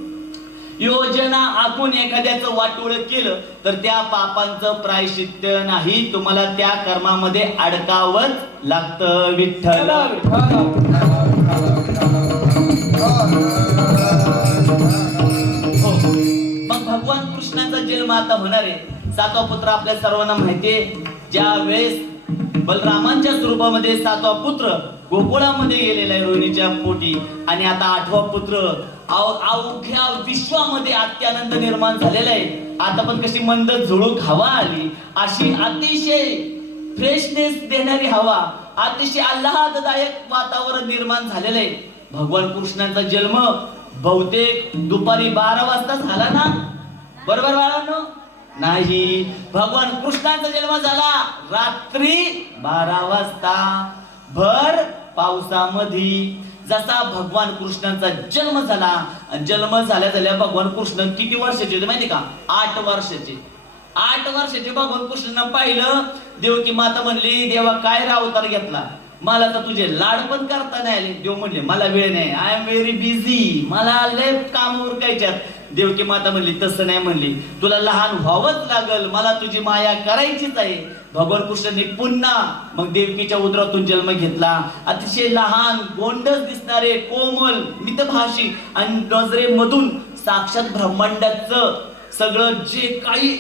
योजना आखून एखाद्याचं वाटोळ केलं तर त्या पापांचं प्रायश्चित्य नाही, तुम्हाला त्या कर्मामध्ये अडकावंच लागतं. विठ्ठल मग भगवान कृष्णाचा जन्म आता होणार आहे. 7वा पुत्र आपल्या सर्वांना माहितीये. ज्या वेळेस बलरामांच्या स्वरूपामध्ये 7वा पुत्र गोकुळामध्ये गेलेला आहे रोहिणीच्या पोटी, आणि आता 8वा पुत्र अवघ्या विश्वामध्ये अत्यानंद निर्माण झालेला आहे. आता पण कशी मंद झुळूक हवा आली, अशी अतिशय फ्रेशनेस देणारी हवा, अतिशय आल्हाददायक वातावरण निर्माण झालेलं आहे. भगवान कृष्णाचा जन्म बहुतेक दुपारी 12 वाजता झाला ना? बरोबर बाळांनो? नाही, भगवान कृष्णाचा जन्म झाला रात्री 12 वाजता भर पावसामध्ये. जसा भगवान कृष्णाचा जन्म झाला, जन्म झाल्या भगवान कृष्ण किती वर्षाचे होते माहिती का? 8 वर्षाचे. 8 वर्षाचे भगवान कृष्णांना पाहिलं. देवकी माता म्हणली देवा काय अवतार घेतला, मला तर तुझे लाड पण करता नाही आले. देव म्हणले मला वेळ नाही, आय एम व्हेरी बिझी, मला लय काम उरकायच्यात. देवकी माता म्हणली तसं नाही, म्हणली तुला लहान व्हावंच लागल, मला तुझी माया करायचीच आहे. भगवान कृष्णाने पुन्हा मग देवकीच्या उदरातून जन्म घेतला. अतिशय लहान गोंडस दिसणारे कोमल मितभाषी आणि नजरेमधून साक्षात ब्रह्मांडाचं सगळं जे काही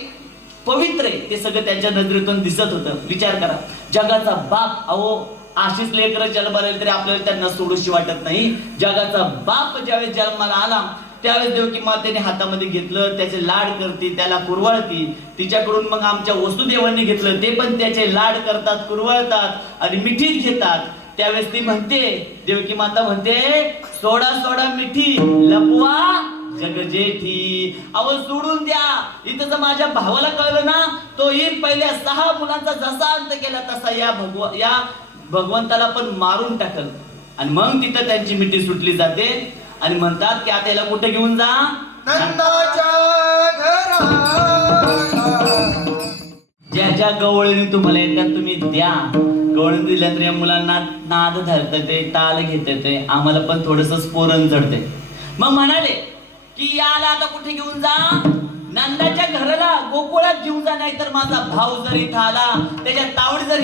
पवित्र आहे ते सगळं त्यांच्या नजरेतून दिसत होतं. विचार करा, जगाचा बाप, अहो आशीष लेकरं जन्माला आले तरी आपल्याला त्यांना सोडूशी वाटत नाही. जगाचा बाप ज्यावेळेस जन्माला आला त्यावेळेस देवकी मातेने हातामध्ये घेतलं, त्याचे लाड करते, त्याला कुरवाळती. तिच्याकडून मग आमच्या वसुदेवांनी घेतलं, ते पण त्याचे लाड करतात, कुरवाळतात आणि मिठीत घेतात. त्यावेळेस ती म्हणते, देवकी माता म्हणते सोडा सोडा मिठी लपवा जगजेठी. अहो सोडून द्या. इथं जर माझ्या भावाला कळलं ना, तो येईल पहिल्या 6 मुलांचा जसा अंत केला तसा या भगवंताला पण मारून टाकल. आणि मग तिथं त्यांची मिठी सुटली जाते आणि म्हणतात की आता याला कुठे घेऊन जा? नंदाच्या घराला. ज्या ज्या गवळणी तुम्हाला येतात तुम्ही द्या. गवळणी दिल्यानंतर या मुलांना नाद धरतात, ते ताल घेतात, ते आम्हाला पण थोडस स्फोरण चढते. मग म्हणाले की याला आता कुठे घेऊन जा? नंदाच्या घराला, गोकुळात घेऊन जा. नाही तर माझा भाऊ जर इथं आला, त्याच्या तावडी जर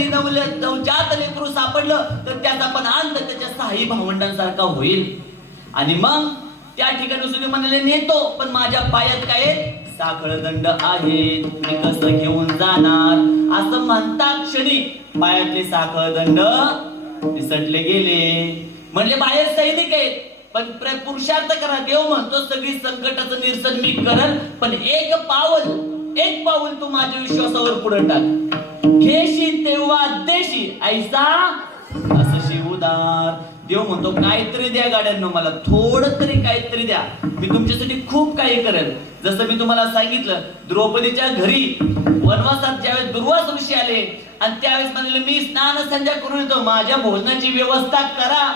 नवजात लेकरू सापडलं तर त्याचा पण अंत त्याच्या 6 भावंडांसारखा होईल. आणि मग त्या ठिकाणी सुद्धा म्हणाले नेतो, पण माझ्या पायात काय साखळदंड आहेत, मी कसं घेऊन जाणार? असं म्हणता क्षणी पायातले साखळदंड निसटले गेले. म्हणले बाहेर सैनिक आहेत, पण पुरुषार्थ करा. देव म्हणतो सगळी संकटाचं निरसन मी करल, पण एक पावल एक पाऊल तू माझ्या विश्वासावर पुढे टाक. घेशी तेव्हा देशी ऐसा असं उदार. देव म्हणतो काहीतरी द्या गाड्यांनो, मला थोडं तरी काहीतरी द्या, मी तुमच्यासाठी खूप काही करेल. जसं मी तुम्हाला सांगितलं, द्रौपदीच्या घरी वनवासात ज्यावेळेस दुर्वास ऋषी आले आणि त्यावेळेस म्हणले मी स्नान संध्या करून येतो, माझ्या भोजनाची व्यवस्था करा.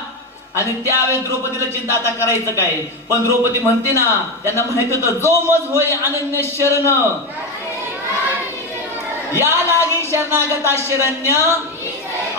आणि त्यावेळेस द्रौपदीला चिंता आता करायचं काय. पण द्रौपदी म्हणते ना, त्यांना माहित होतं जो मज होय अनन्य शरण या लागी शरणागता शरण्य.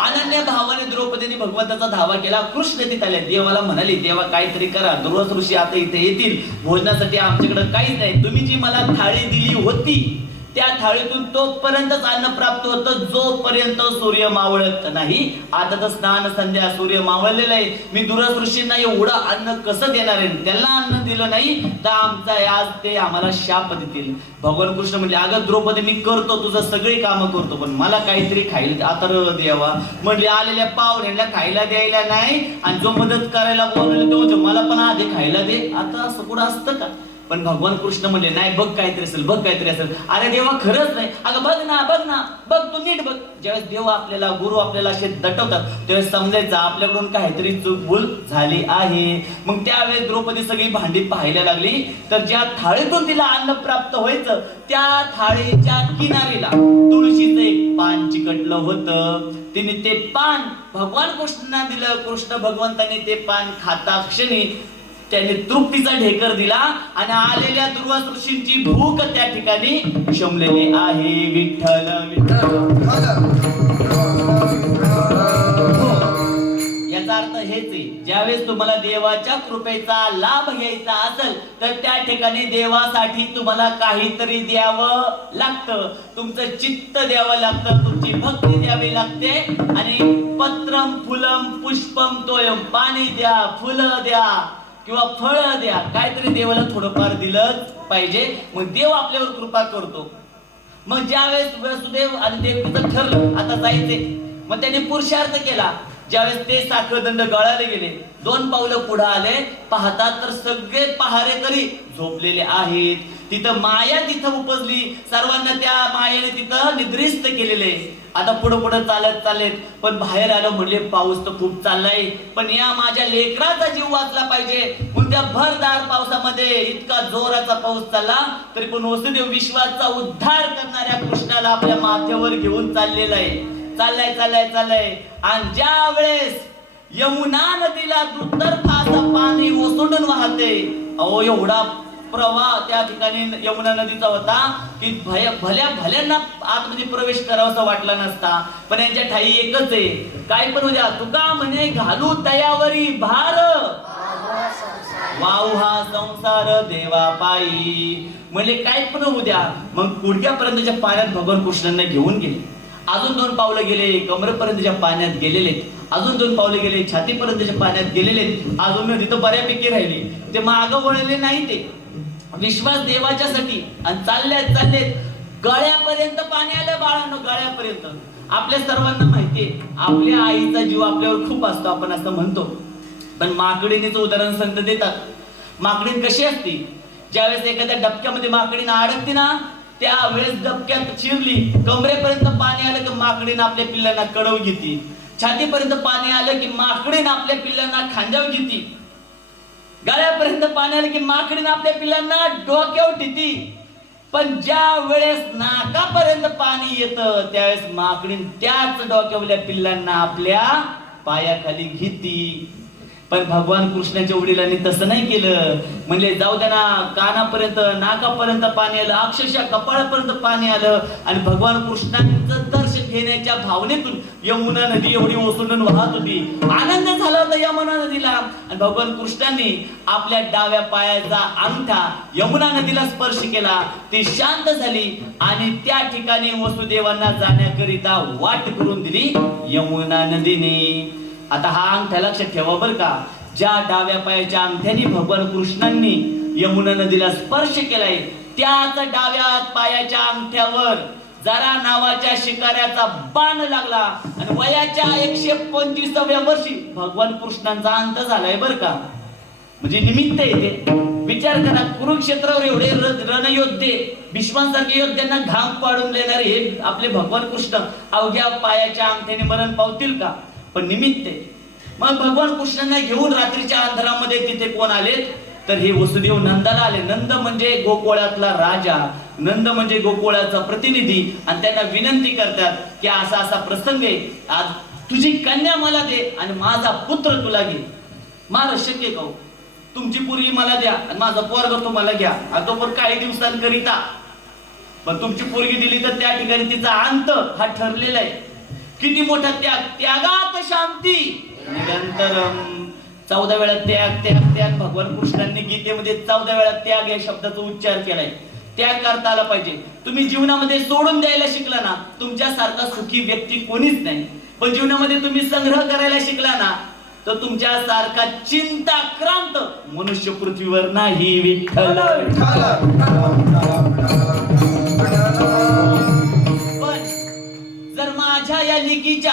अनन्य भावाने द्रौपदीने भगवंताचा धावा केला. कृष्ण तिथे आले, देवाला म्हणाले देवा काहीतरी करा, दुर्वास ऋषी आता इथे येतील, भोजनासाठी आमच्याकडे काहीच नाही, तुम्ही जी मला थाळी दिली होती त्या थाळीतून तोपर्यंतच अन्न प्राप्त होतं जोपर्यंत सूर्य मावळत नाही. आता तर स्नान संध्या सूर्य मावळलेला आहे, मी दुर्वास ऋषींना एवढं अन्न कसं देणार आहे. त्यांना अन्न दिलं नाही तर आमचा आज ते आम्हाला शाप देतील. भगवान कृष्ण म्हणले अगं द्रौपदी मी करतो तुझं सगळी कामं करतो, पण मला काहीतरी खायला आता द्यावा. म्हणले आलेल्या पाहुण्यांना खायला द्यायला नाही आणि जो मदत करायला बोलवले तो म्हणतो मला पण आधी खायला दे. आता असं कुठं असतं का. पण भगवान कृष्ण म्हणले नाही बघ काहीतरी असेल, बघ काहीतरी असेल. अरे देवा खरंच नाही. अगं बघ ना बघ ना बघ, तू नीट बघ. ज्यावेळेस देव आपल्याला गुरु आपल्याला असे दटवतात त्यावेळेस समजायचं आपल्याकडून काहीतरी चूक भूल झाली आहे. मग त्यावेळेस द्रौपदी सगळी भांडी पाहायला लागली तर ज्या थाळीतून तिला अन्न प्राप्त व्हायचं त्या थाळीच्या किनारीला तुळशीचं एक पान चिकटलं होतं. तिने ते पान भगवान कृष्णांना दिलं. कृष्ण भगवंताने ते पान खाता क्षणी त्याने तृप्तीचा ढेकर दिला आणि आलेल्या दुर्वास ऋषींची भूक त्या ठिकाणी शमलेली आहे. विठ्ठल याचा अर्थ हेच आहे, ज्यावेळेस तुम्हाला देवाच्या कृपेचा लाभ घ्यायचा असेल तर त्या ठिकाणी देवासाठी तुम्हाला काहीतरी द्यावं लागतं, तुमचं चित्त द्यावं लागतं, तुमची भक्ती द्यावी लागते. आणि पत्रम फुलम पुष्पम तोयम, पाणी द्या, फुलं द्या किंवा फळ द्या, काहीतरी देवाला थोडंफार दिलंच पाहिजे. मग देव आपल्यावर कृपा करतो. मग ज्यावेळेस वसुदेव आणि देवकीचं ठरलं आता जायचे, मग त्याने पुरुषार्थ केला. ज्यावेळेस ते साखळदंड गळाले गेले, 2 पावलं पुढे आले, पाहतात तर सगळे पहारेकरी झोपलेले आहेत. तिथं माया तिथं उपजली, सर्वांना त्या मायेने तिथं निद्रिस्त केलेले. आता पुढे पुढे चालत चालत पण बाहेर आलं, म्हणले पाऊस तर खूप चाललाय, पण या माझ्या लेकराचा जीव वाचला पाहिजे. म्हणून त्या भरदार पावसामध्ये इतका जोराचा पाऊस चालला तरी पण वसुदेव विश्वाचा उद्धार करणाऱ्या कृष्णाला आपल्या माथ्यावर घेऊन चाललेला आहे. चाललाय चाललाय चाललाय आणि ज्या वेळेस यमुना नदीला दुतर्फा असं पाणी ओसंडून वाहते, अहो एवढा प्रवाह त्या ठिकाणी यमुना नदीचा होता की भल्या भल्यांना आतमध्ये प्रवेश करावासा वाटला नसता. पण यांच्या ठाई एकच आहे, काय पण उद्या तुका म्हणे घालू तयावरी भार वाहू हा संसार देवा पायी. म्हणजे काय पण उद्या. मग गुडघ्यापर्यंतच्या पाण्यात भगवान कृष्णांना घेऊन गेले. अजून 2 पावलं गेले, कमरेपर्यंतच्या पाण्यात गेलेले. अजून 2 पावले गेले, छातीपर्यंतच्या पाण्यात गेलेले. अजून तिथं बऱ्यापैकी राहिली, ते मागं वळले नाही. ते विश्वास देवाच्यासाठी आणि चाललेत गळ्यापर्यंत पाणी आलं बाळांनो, गळ्यापर्यंत. आपल्या सर्वांना माहितीये आपल्या आईचा जीव आपल्यावर खूप असतो, आपण असं म्हणतो. पण माकडीचं उदाहरण संत देतात. माकडीन कशी असते, ज्यावेळेस एखाद्या डबक्यामध्ये माकडीनं अडकते ना, त्यावेळेस डबक्यात शिरली, कमरेपर्यंत पाणी आलं की माकडीनं आपल्या पिल्लांना कडव घेते. छातीपर्यंत पाणी आलं की माकडीनं आपल्या पिल्लांना खांद्यावर घेते. गळ्यापर्यंत पाणी आलं की माकडीनं आपल्या पिल्लांना डोक्यावर ठेवते. पण ज्या वेळेस नाकापर्यंत पाणी येतं त्यावेळेस माकडीन त्याच डोक्यावल्या पिल्लांना आपल्या पायाखाली घेती. पण भगवान कृष्णाच्या वडिलांनी तसं नाही केलं. म्हणजे जाऊ द्या ना, कानापर्यंत नाकापर्यंत पाणी आलं, अक्षरशः कपाळापर्यंत पाणी आलं. आणि भगवान कृष्णांचं दर्शन घेण्याच्या भावनेतून यमुना नदी एवढी ओसंडून वाहत होती. आनंद झाला होता यमुना नदीला. आणि भगवान कृष्णांनी आपल्या डाव्या पायाचा अंगठा यमुना नदीला स्पर्श केला, ती शांत झाली आणि त्या ठिकाणी वसुदेवांना जाण्याकरिता वाट करून दिली यमुना नदीने. आता हा अंगठा लक्षात ठेवा बर का. ज्या डाव्या पायाच्या अंगठ्याने भगवान कृष्णांनी यमुना नदीला स्पर्श केलाय त्याच डाव्या पायाच्या अंगठ्यावर जरा नावाच्या शिकाऱ्याचा बाण लागला आणि वयाच्या 125व्या वर्षी भगवान कृष्णांचा अंत झालाय बर का. म्हणजे निमित्त आहे ते. विचार करा, कुरुक्षेत्रावर एवढे रणयोद्धे, भीष्मांसारखे योद्ध्यांना घाम पाडून देणारे हे आपले भगवान कृष्ण अवघ्या पायाच्या अंगठ्याने मरण पावतील का? पण निमित्त आहे. मग भगवान कृष्णांना घेऊन रात्रीच्या अंधारामध्ये तिथे कोण आले? तर हे वसुदेव नंदाला आले. नंद म्हणजे गोकुळातला राजा, नंद म्हणजे गोकुळाचा प्रतिनिधी, आणि त्यांना विनंती करतात की असा असा प्रसंग आहे, आज तुझी कन्या मला दे आणि माझा पुत्र तुला घे. मला शक्य का? तुमची पोरगी मला द्या आणि माझा पोरगा तुम्हाला घ्या, आणि तो पण काही दिवसांकरिता. पण तुमची पोरगी दिली तर त्या ठिकाणी तिचा अंत हा ठरलेला आहे. किती मोठा त्याग, त्यागात शांती निरंतरम. 14 वेळा त्याग त्याग त्याग. भगवान कृष्णांनी गीतेमध्ये 14 वेळा त्याग या शब्दाचा उच्चार केलाय. त्याग करता आला पाहिजे. तुम्ही जीवनामध्ये सोडून द्यायला शिकला ना, तुमच्यासारखा सुखी व्यक्ती कोणीच नाही. पण जीवनामध्ये तुम्ही संग्रह करायला शिकला ना, तर तुमच्यासारखा चिंताक्रांत मनुष्य पृथ्वीवर नाही. विठ्ठल. पण जर माझ्या या लेकीच्या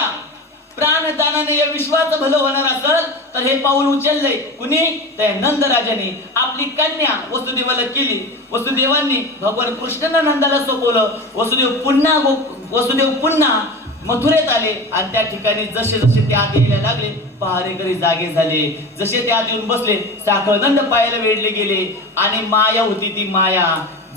प्राणदानाने या विश्वाचं भलं होणार असेल तर हे पाऊल उचललंय कुणी? तर नंदराजाने आपली कन्या वसुदेवाला केली. वसुदेवांनी भगवान कृष्णांना नंदाला सोपवलं. वसुदेव पुन्हा मथुरेत आले आणि त्या ठिकाणी जसे जसे ते आत यायला लागले, पहारेकरी जागे झाले. जसे ते आत येऊन बसले, साखळदंड पायाला वेढले गेले. आणि माया होती ती माया,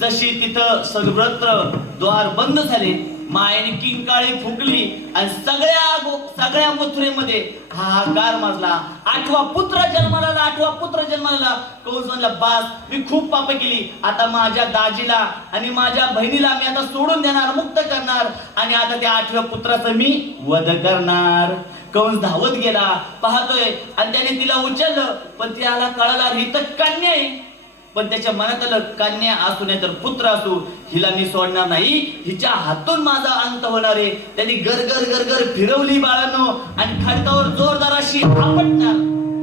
जशी तिथं सर्वत्र द्वार बंद झाले, मायेने किंकाळी फुकली आणि सगळ्या मथुरेमध्ये हाहाकार माजला. 8वा पुत्र जन्माला आला, 8वा पुत्र जन्माला. कंस म्हणला, बास, मी खूप पाप केली, आता माझ्या दाजीला आणि माझ्या बहिणीला मी आता सोडून देणार, मुक्त करणार, आणि आता त्या 8व्या पुत्राचा मी वध करणार. कंस धावत गेला, पाहतोय, आणि त्याने तिला उचललं. पण त्याला कळालं ही तर कन्या आहे. पण त्याच्या मनात आलं, कन्या असू नाही तर पुत्र असू, हिला मी सोडणार नाही, हिच्या हातून माझा अंत होणार आहे. त्यांनी गरगर गरगर फिरवली बाळांनो, आणि खडकावर जोरदार अशी आपटणार.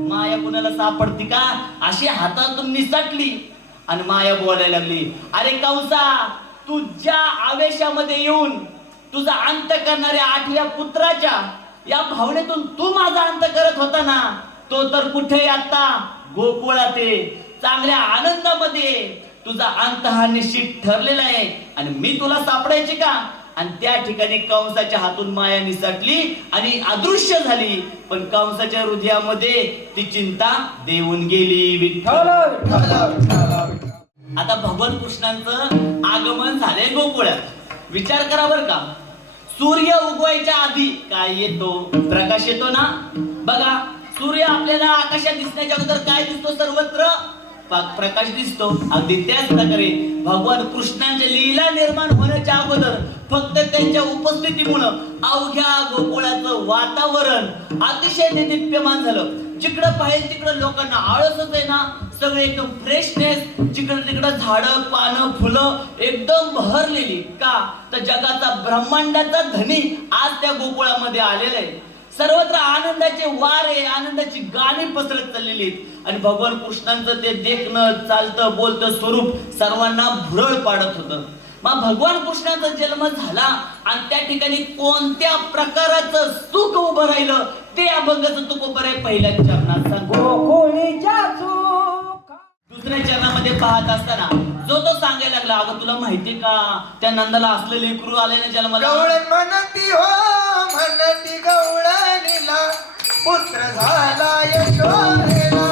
माया कुणाला सापडती का? अशी हातातून निसटली आणि माया बोलायला लागली, अरे कंसा, तू ज्या आवेशामध्ये येऊन तुझा अंत करणाऱ्या 8व्या पुत्राच्या या भावनेतून तू माझा अंत करत होता ना, तो तर कुठे आता? गोकुळात आहे, चांगल्या आनंदामध्ये. तुझा अंत हा निश्चित ठरलेला आहे आणि मी तुला सापडायचे का? आणि त्या ठिकाणी कंसाच्या हातून माया निसटली आणि अदृश्य झाली. पण कंसाच्या हृदयामध्ये ती चिंता देऊन गेली. विठ्ठल. आता भगवान कृष्णांचं आगमन झालंय गोकुळात. विचार करा बर का, सूर्य उगवायच्या आधी काय येतो? प्रकाश येतो ना. बघा, सूर्य आपल्याला आकाशात दिसण्याच्या अगोदर काय दिसतो? सर्वत्र प्रकाश दिसतो. अगदी त्याच प्रकारे भगवान कृष्णांच्या लीला निर्माण होण्याच्या अगोदर फक्त त्यांच्या उपस्थितीमुळे अवघ्या गोकुळाचं वातावरण अतिशय दीप्यमान झालं. जिकडं पाहिजे तिकडं लोकांना आळसच आहे ना, सगळे एकदम फ्रेशनेस, जिकडं तिकडं झाडं पानं फुलं एकदम बहरलेली. का? तर जगाचा ब्रह्मांडाचा धनी आज त्या गोकुळामध्ये आलेला आहे. सर्वत्र आनंदाचे वारे, आनंदाची गाणी पसरत चाललेली आहेत. आणि भगवान कृष्णांचं ते देखणं, चालतं बोलतं स्वरूप सर्वांना भुरळ पाडत होतं. मग भगवान कृष्णाचा जन्म झाला आणि त्या ठिकाणी कोणत्या प्रकाराचं सुख उभं राहिलं ते अभंगाचं तुक उभं आहे पहिल्या चरणात सांगू. दुसऱ्या चरणामध्ये पाहत असताना जो तो सांगायला लागला, अगं तुला माहितीये का त्या नंदाला असलं लेकरू आले ना जन्माला? गवळण म्हणती हो, म्हणती गवळणीला पुत्र झाला यशोदेला.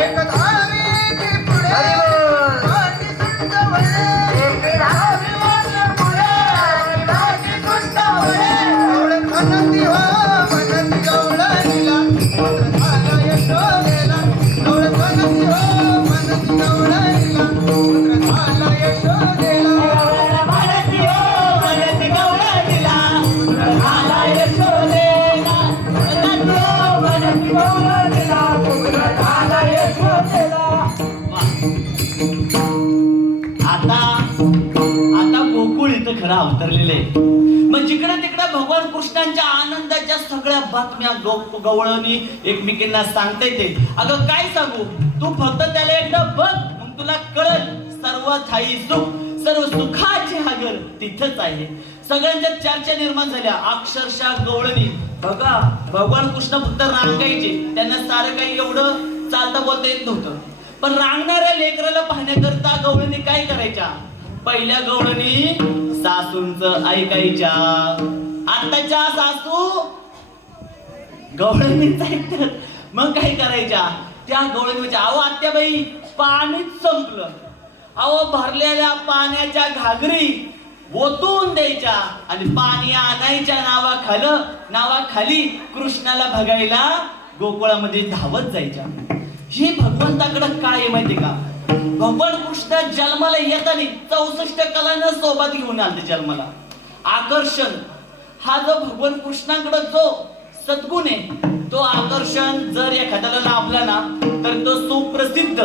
एक धावी आता गोकुळ इथं खरं अवतरलेले आहे. मग जिकडे तिकडे भगवान कृष्णांच्या आनंदाच्या सगळ्या बातम्या गवळणी एकमेकींना सांगता येते. अगं काय सांगू, तू फक्त त्याला एकदा बघ, मग तुला कळल सर्व ठाई सुख, सर्व सुखाचे हागर तिथंच आहे. सगळ्यांच्या चर्चा निर्माण झाल्या. अक्षरशः गवळणी बघा, भगवान कृष्ण फक्त रांगायचे, त्यांना सारं काही एवढं चालता बोलता येत नव्हतं. पण रांगणाऱ्या लेकराला पाहण्याकरता गवळणी काय करायच्या? पहिल्या गवळणी सासूंच ऐकायच्या. आताच्या सासू गवळणीच ऐकतात. मग काय करायच्या? त्या गवळणी म्हणजे अहो आत्याबाई पाणीच संपलं, अहो भरलेल्या पाण्याच्या घागरी ओतून द्यायच्या आणि पाणी आणायच्या नावाखाली कृष्णाला बघायला गोकुळामध्ये धावत जायच्या. ही भगवंताकडे काय आहे माहिती का? भगवान कृष्ण जन्माला येताना 64 कलांना सोबत घेऊन आले जन्माला. आकर्षण हा जो भगवान कृष्णाकडे जो सद्गुण आहे, तो आकर्षण जर एखाद्याला लाभला ना तर तो सुप्रसिद्ध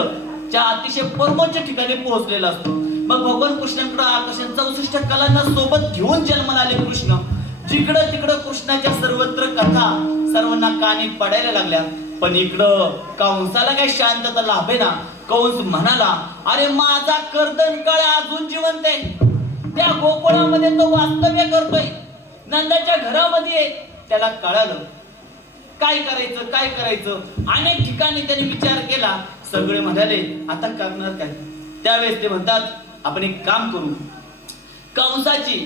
च्या अतिशय परमोच्च ठिकाणी पोहोचलेला असतो. मग भगवान कृष्णाकडे आकर्षण 64 कलांना सोबत घेऊन जन्माला आले कृष्ण. जिकडं तिकडं कृष्णाच्या सर्वत्र कथा सर्वांना कानी पडायला लागल्या. पण इकडं कंसाला काही शांतता लाभे ना. कंस म्हणाला, अरे माझा कर्दन काळ अजून जिवंत आहे, त्या गोकुळामध्ये तो वास्तव्य करतोय, नंदाच्या घरामध्ये. त्याला कळालं काय करायचं. अनेक ठिकाणी त्यांनी विचार केला. सगळे म्हणाले आता करणार काय? त्यावेळेस ते म्हणतात आपण एक काम करू. कंसाची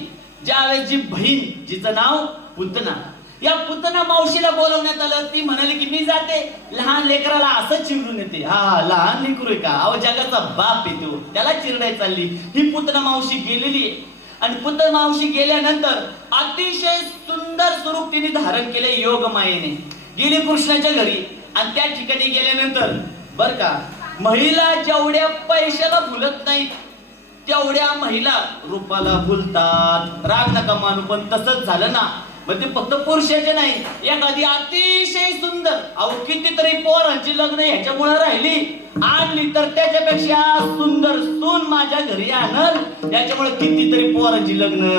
ज्यावेळेस जी बहीण, जिचं नाव पुतना, या पुतना मावशीला बोलवण्यात आलं. ती म्हणाली की मी जाते. लहान लेकराला असं चिरडून येते. हा लहान लेकरू आहे का? अहो जगाचा बाप येतो, त्याला चिरडाय चालली. ही पुतना मावशी गेलेली आहे. आणि पुतना मावशी गेल्यानंतर अतिशय सुंदर स्वरूप तिने धारण केले. योग मायेने गेली कृष्णाच्या घरी. आणि त्या ठिकाणी गेल्यानंतर बर का, महिला जेवढ्या पैशाला भुलत नाहीत तेवढ्या महिला रूपाला भुलतात. राग नका मानू, पण तसंच झालं ना. मग ते फक्त पुरुषाचे नाही, एखादी अतिशय सुंदर, अहो कितीतरी पोरांची लग्न ह्याच्यामुळे राहिली, आणली तर त्याच्यापेक्षा सुंदर सून माझ्या घरी आणल, याच्यामुळे कितीतरी पोरांची लग्न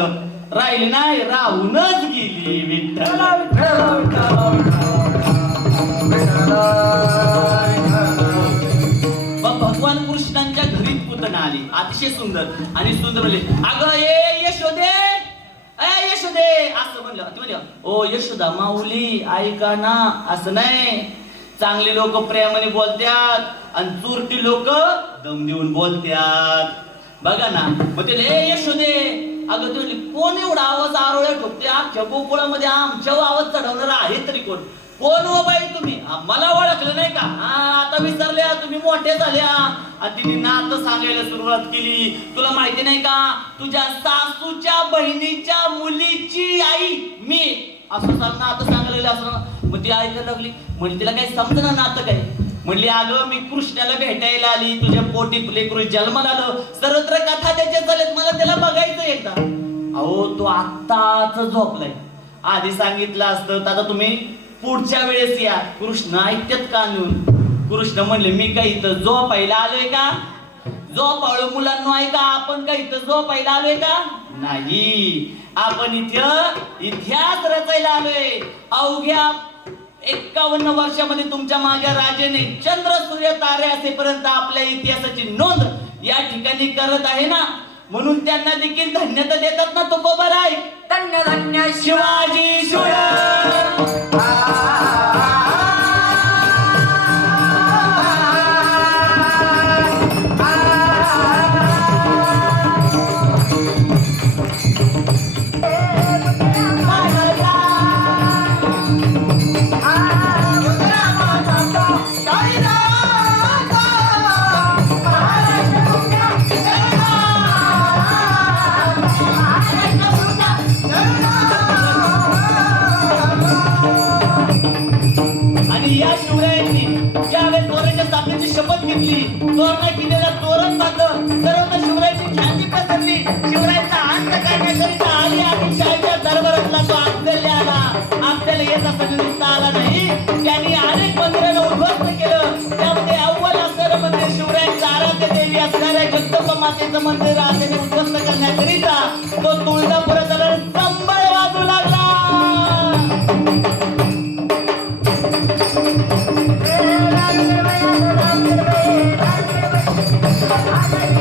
राहिली नाही, राहूनच गेली. विठ्ठल भगवान कृष्णांच्या घरी पुतना आली, अतिशय सुंदर. आणि सुंदर म्हणले, अगं ये यशोदे, असं म्हणलं. ती म्हणली, ओ यशोदा माऊली ऐका ना. असं नाही, चांगली लोक प्रेमाने बोलतात आणि चुरटी लोक दम देऊन बोलतात. बघा ना. मग ते यशोदे, अगं तुम्ही कोण एवढा आवाज आरोळ्या ठोकते? अख्ख्या गोकुळामध्ये आमच्या आवाज चढवणारा आहे तरी कोण? कोण हो बाई तुम्ही? मला ओळखलं नाही का? आता विसरल्या, तुम्ही मोठे झाल्या. आणि तिने नातं सांगायला सुरुवात केली. तुला माहिती नाही का, तुझ्या सासूच्या बहिणीच्या मुलीची आई मी, असं नातं सांगायला असं. मग ती ऐकायला लागली. म्हणजे तिला काही समजना नातं काय. म्हणली, अगं मी कृष्णाला भेटायला आली, तुझ्या पोटी लेकरू जन्माला आलं, सर्वत्र कथा त्याच्या चालत, मला त्याला बघायचं एकदा. अहो तो आत्ताच झोपलाय. आधी सांगितलं असतं तर आता तुम्ही पुढच्या वेळेस या. कृष्ण ऐकतात का नेऊन? कृष्ण म्हणले, मी काही इथं झोपायला आलोय का? झोपाळू मुलांना ऐका, आपण काही इथं झोपायला आलोय का? नाही, आपण इतिहास रचायला आलोय. अवघ्या 51 वर्षामध्ये तुमच्या माझ्या राजाने चंद्र सूर्य तारे असेपर्यंत आपल्या इतिहासाची नोंद या ठिकाणी करत आहे ना. म्हणून त्यांना देखील धन्यता देतात ना. तो बरोबर आहे. धन्य धन्य शिवाजी शिवराय. शपथ घेतली, तोरणा किल्ल्याला तोरण बांधलं, सर्वत्र शिवरायांची ख्याती पसरली. शिवरायांचा अंत करण्याकरिता आली आणि शाहीच्या दरबारातला तो अफजल आला. अफजल येत असताना नुसता आला नाही, त्यांनी अनेक मंदिरांना उद्ध्वस्त केलं. त्यामध्ये अव्वल असणारं मंदिर शिवरायांचं आराध्य देवी असणाऱ्या जगदंबा मातेचं मंदिर त्याने उद्ध्वस्त करण्याकरिता तो तुळजापुराचा संबळ वाजू लागला.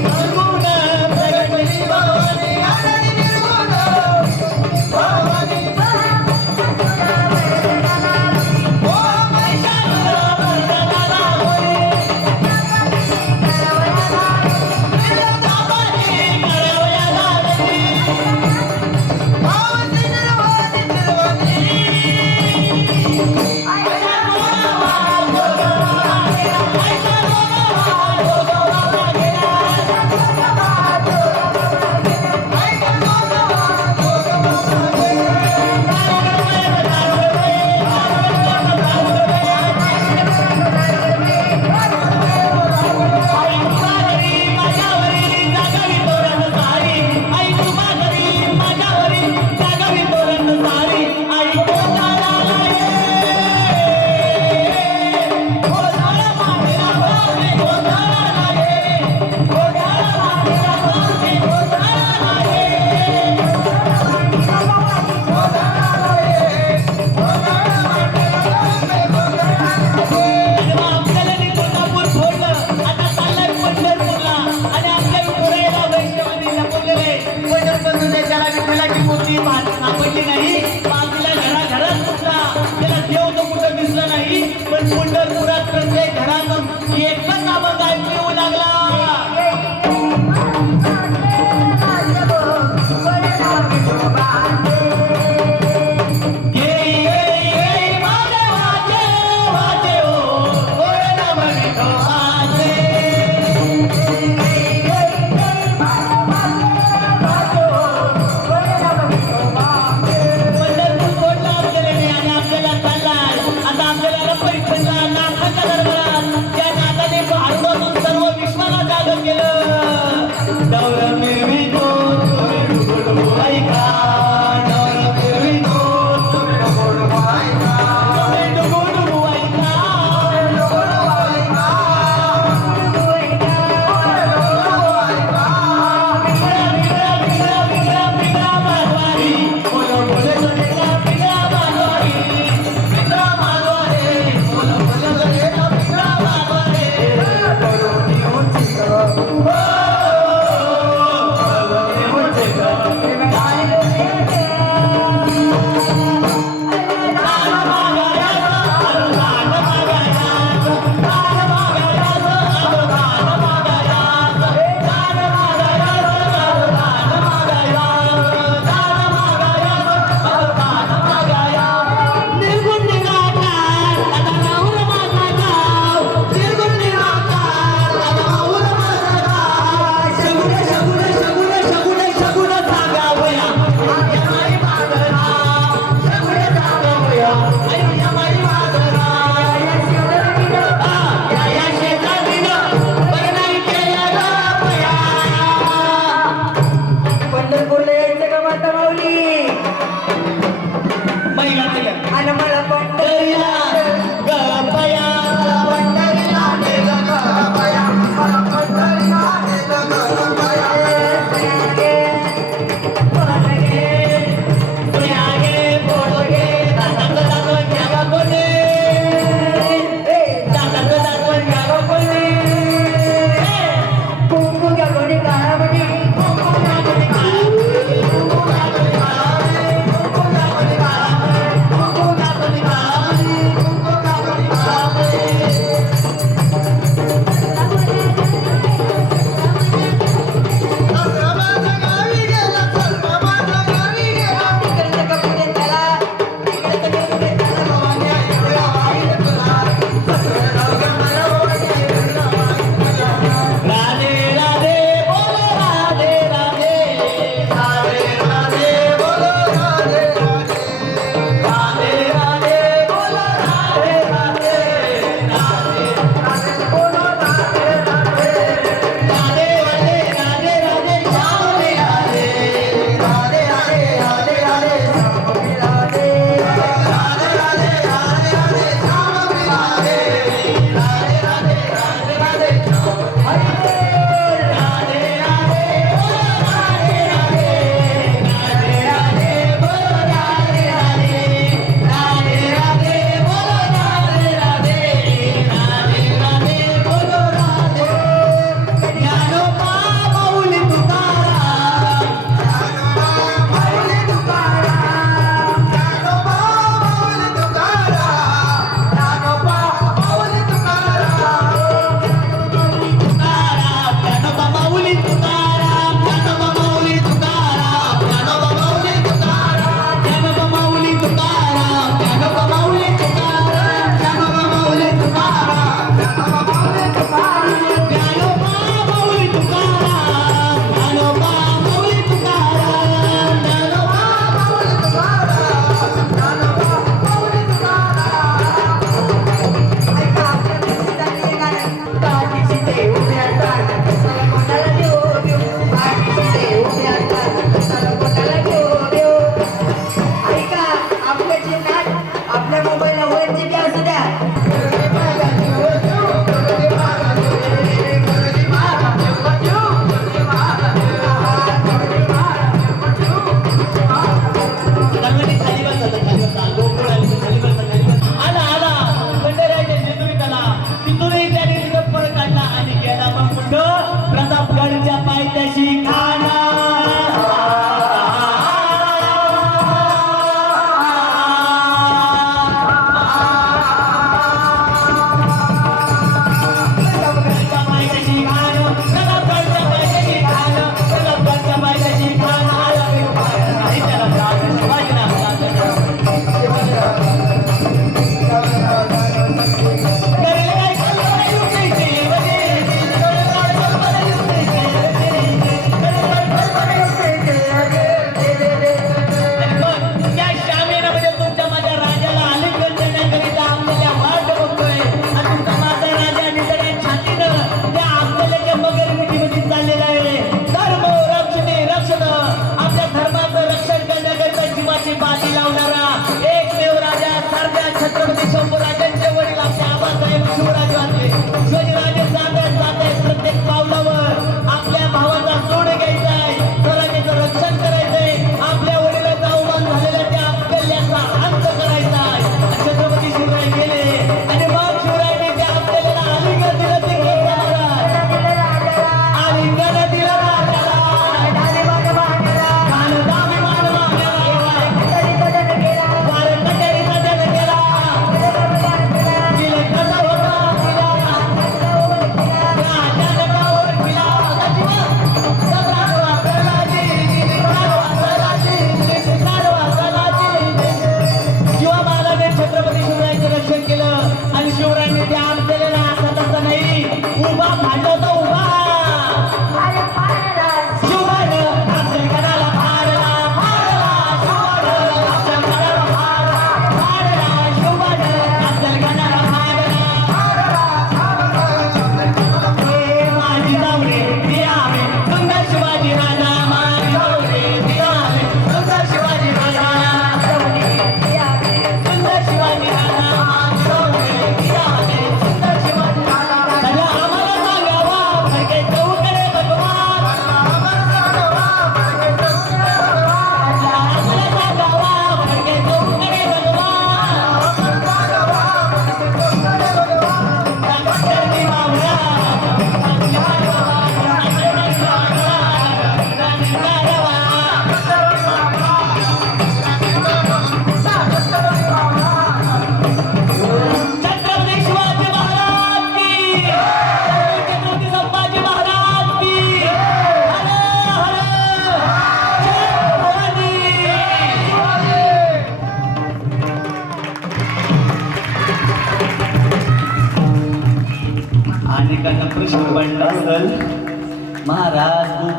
निर्गुण प्रगटली भवानी, आनंदी निर्गुण भवानी, ओ महिषासुर मर्दनाला होई. विरोधाभासी करवया लागली. भावाची निर्वाणी निर्वाणी, सापडली नाही. बाजूला घराघरात सुद्धा त्याला देव तो कुठं दिसला नाही. पण पंढरपुरात प्रत्येक घरात एकच आवाज ऐकू येऊ लागला.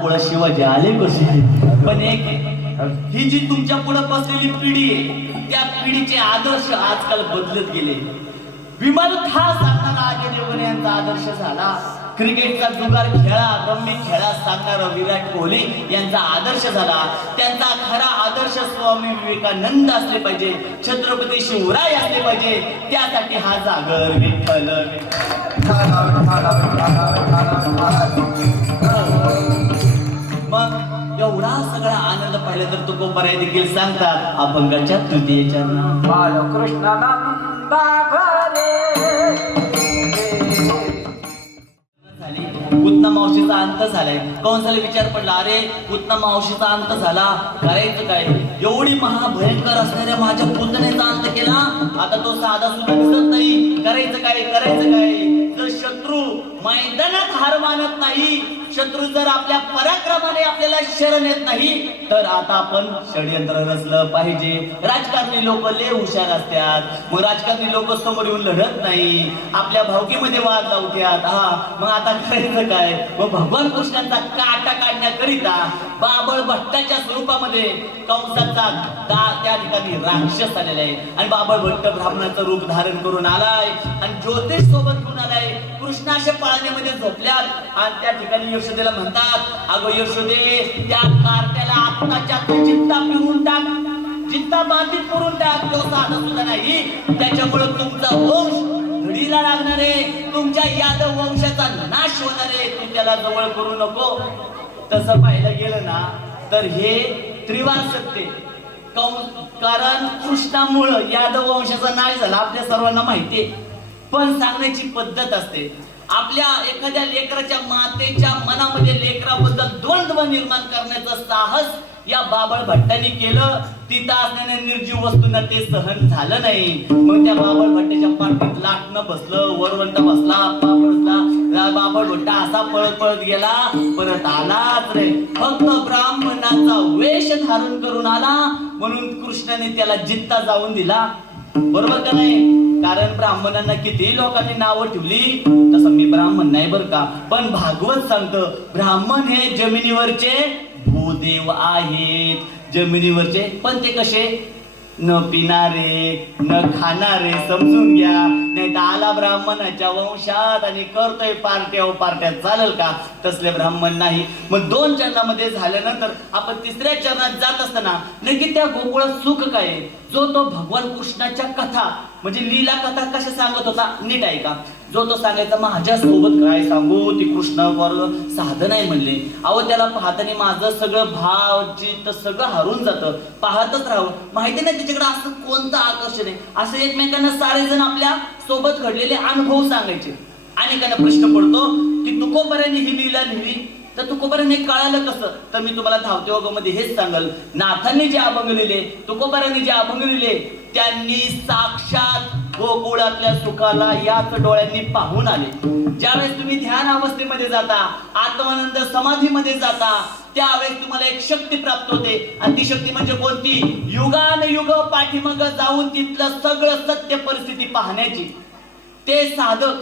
गोकुळा शिवाजी आले कसे? पण एक ही जी तुमच्या पुढे बसलेली पिढी आहे त्या पिढीचे आदर्श आजकाल बदलत गेले. विमल खा सांगणारा अजय देवगण यांचा आदर्श झाला. क्रिकेटचा जुगार खेळा रम्मी खेळा सांगणारा विराट कोहली यांचा आदर्श झाला. त्यांचा खरा आदर्श स्वामी विवेकानंद असले पाहिजे, छत्रपती शिवराय असले पाहिजे. त्यासाठी हा जागर विठ्ठल. मग एवढा सगळा आनंद पाहिला तर तुकोबराय देखील सांगतात अभंगाच्या तृतीय चरणात बालकृष्णानंदा झाली. पुतना मावशीचा अंत झालाय. कंसाला विचार पडला, अरे पुतना मावशीचा अंत झाला, करायचं काय? एवढी महाभयंकर असणाऱ्या माझ्या पुतण्याचा अंत केला, आता तो साधा सुद्धा दिसत नाही, करायचं काय? करायचं काय? जर शत्रू मैदानात हार मानत नाही, शत्रू जर आपल्या पराक्रमाने आपल्याला शरण येत नाही, तर आता आपण षडयंत्र रचलं पाहिजे. राजकारणी लोक लय हुशार असतात, मग राजकारणी लोक समोर येऊन लढत नाही, आपल्या भावकीमध्ये वाद लावतात. मग आता करायचं काय? मग भगवान कृष्णांचा काटा काढण्याकरिता बाबळ भट्टाच्या स्वरूपामध्ये कंसाचा त्या ठिकाणी राक्षस आलेला आहे आणि बाबळ भट्ट ब्राह्मणाचं रूप धारण करून आलाय आणि ज्योतिष सोबत घेऊन आलाय. कृष्ण अशा पाळण्यामध्ये झोपल्यात आणि त्या ठिकाणी यशोदेला म्हणतात, अगं यशोदे, त्या कार्ट्याला आत्ताच्या चित्ता पिऊन टाक, चित्ता बाधित करून टाक. तो साधा सुद्धा नाही, त्याच्यामुळे तुमचा वंश घडीला लागणार आहे, तुमच्या यादव वंशाचा नाश होणार आहे, तू त्याला जवळ करू नको. तसं पाहिलं गेलं ना तर हे त्रिवार सत्य. कारण कृष्णामुळं यादव वंशाचा नाश झाला आपल्या सर्वांना माहितीये, पण सांगण्याची पद्धत असते. आपल्या एखाद्या लेकराच्या मातेच्या मनामध्ये लेकराबद्दल द्वंद्व निर्माण करण्याचं साहस या बाबळ भट्टाने केलं. तिथं असणाऱ्या निर्जीव वस्तूंना ते सहन झालं नाही. मग त्या बाबळ भट्टाच्या पाठीत लाटणं बसलं, वरवंट बसला, बाबळ भट्टा असा पळत पळत गेला, परत आलाच रे, फक्त ब्राह्मणाचा वेश धारण करून आला. म्हणून कृष्णाने त्याला जित्ता जाऊन दिला. बरोबर का नाही? कारण ब्राह्मणांना किती लोकांनी नावं ठेवली, तसं मी ब्राह्मण नाही बर का, पण भागवत सांगतं ब्राह्मण हे जमिनीवरचे भूदेव आहेत. जमिनीवरचे, पण ते कसे? न पिणारे, न खाणारे, समजून घ्या. नाही तर आला ब्राह्मणाच्या वंशात आणि करतोय पार्ट्या, चालेल का? तसले ब्राह्मण नाही. मग 2 चरणामध्ये झाल्यानंतर आपण 3ऱ्या चरणात जात असताना नक्की त्या गोकुळात सुख काय? जो तो भगवान कृष्णाच्या कथा म्हणजे लीला कथा कशा सांगत होता, नीट ऐका. जो तो सांगायचा, माझ्या सोबत काय सांगू, ती कृष्ण साधन आहे म्हणले. अहो त्याला पाहताना माझं सगळं भाव चित्त सगळं हरून जातं, पाहतच राहावं. माहिती नाही त्याच्याकडे असं कोणतं आकर्षण आहे. असं एकमेकांना सारे जण आपल्या सोबत घडलेले अनुभव सांगायचे. अनेकांना प्रश्न पडतो की तुकोबराने ही लीला लिहिली, तर तुकोबराने कळालं कसं? तर मी तुम्हाला धावते वगमध्ये हेच सांगल. नाथांनी जे अभंग लिहिले, तुकोबराने जे अभंग लिहिले, त्यांनी साक्षात गोकुळातल्या सुखाला याच डोळ्यांनी पाहून आले. ज्यावेळेस तुम्ही ध्यान अवस्थेमध्ये जाता, आत्मानंद समाधीमध्ये जाता, त्यावेळेस तुम्हाला एक शक्ती प्राप्त होते. आणि ती शक्ती म्हणजे कोणती? युगानुयुग पाठीमाग जाऊन तिथलं सगळं सत्य परिस्थिती पाहण्याची. ते साधक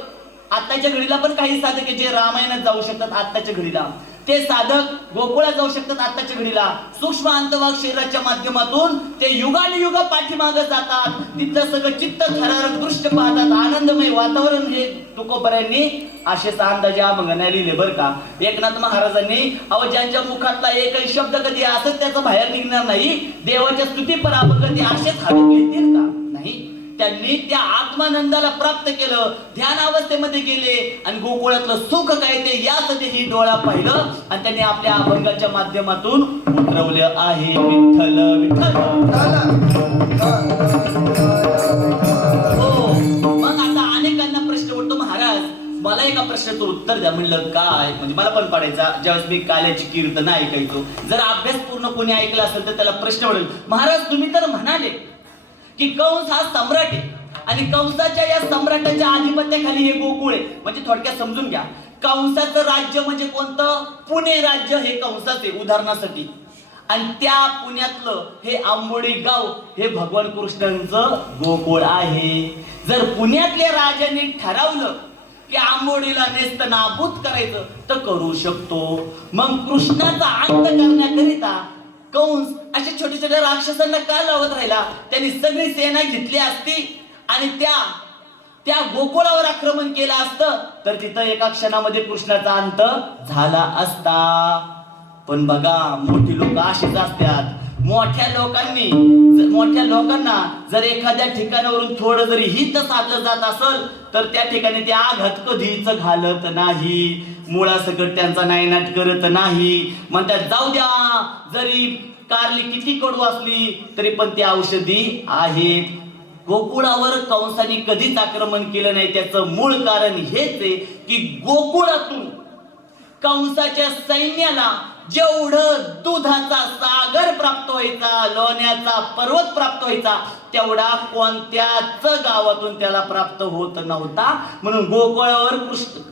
आताच्या घडीला पण काही साधक आहे जे रामायणात जाऊ शकतात आताच्या घडीला, ते साधक गोकुळात जाऊ शकतात आताच्या घडीला. सूक्ष्म अंतर्भाग शरीराच्या माध्यमातून ते युगानुयुग पाठीमागे जातात, तिथलं सगळं चित्त थरारक दृश्य पाहतात, आनंदमय वातावरण. हे तुकोबरायांनी असे अंदाजे अभंग नाही लिहिले बर का. एकनाथ महाराजांनी अहो ज्यांच्या मुखातला एकही शब्द कधी असंच त्याचं बाहेर निघणार नाही, देवाच्या स्तुती पर अभंग कधी असेच हवे लिहितील का? नाही. त्यांनी त्या आत्मानंदाला प्राप्त केलं, ध्यान अवस्थेमध्ये गेले आणि गोकुळातलं सुख काय ते यासाठी ही डोळा पाहिलं आणि त्यांनी आपल्या अभंगाच्या माध्यमातून उतरवलं आहे. विठ्ठल विठ्ठल. हो. मग आता अनेकांना प्रश्न उठतो, महाराज मला एका प्रश्नाचं उत्तर द्या. म्हणलं काय? म्हणजे मला पण पडायचा ज्यावेळेस मी काल्याची कीर्तन ऐकायचो. जर अभ्यास पूर्ण कोणी ऐकला असेल तर त्याला प्रश्न पडेल, महाराज तुम्ही तर म्हणाले की कंस हा सम्राट आहे आणि कंसाच्या या सम्राटाच्या आधिपत्याखाली हे गोकुळ आहे. म्हणजे थोडक्यात समजून घ्या, कंसाचं राज्य म्हणजे कोणतं? पुणे राज्य हे कंसाचे उदाहरणासाठी. आणि त्या पुण्यातलं हे आंबोडी गाव हे भगवान कृष्णांचं गोकुळ आहे. जर पुण्यातल्या राजाने ठरवलं की आंबोडीला नेस्त नाबूद करायचं तर करू शकतो. मग कृष्णाचा अंत करण्याकरिता कंस अशा छोट्या छोट्या राक्षसांना का लावत राहिला? त्यांनी सगळी सेना घेतली असती आणि त्या गोकुळावर आक्रमण केलं असतं तर तिथं एका क्षणामध्ये कृष्णाचा अंत झाला असता. पण बघा, मोठी लोक अशीच असतात. मोठ्या लोकांना जर एखाद्या ठिकाणावरून थोडं जरी हित साधलं जात असेल तर त्या ठिकाणी ते आघात कधीच घालत नाही, मुळासकट त्यांचा नायनाट करत नाही. म्हणतात जाऊ द्या, जरी कारली किती कडू असली तरी पण ती औषधी आहेत. गोकुळावर कंसाने कधीच आक्रमण केलं नाही. त्याचं मूळ कारण हेच आहे की गोकुळातून कंसाच्या सैन्याला जेवढं दुधाचा सागर प्राप्त व्हायचा, लोण्याचा पर्वत प्राप्त व्हायचा, तेवढा कोणत्याच गावातून त्याला प्राप्त होत नव्हता. म्हणून गोकुळावर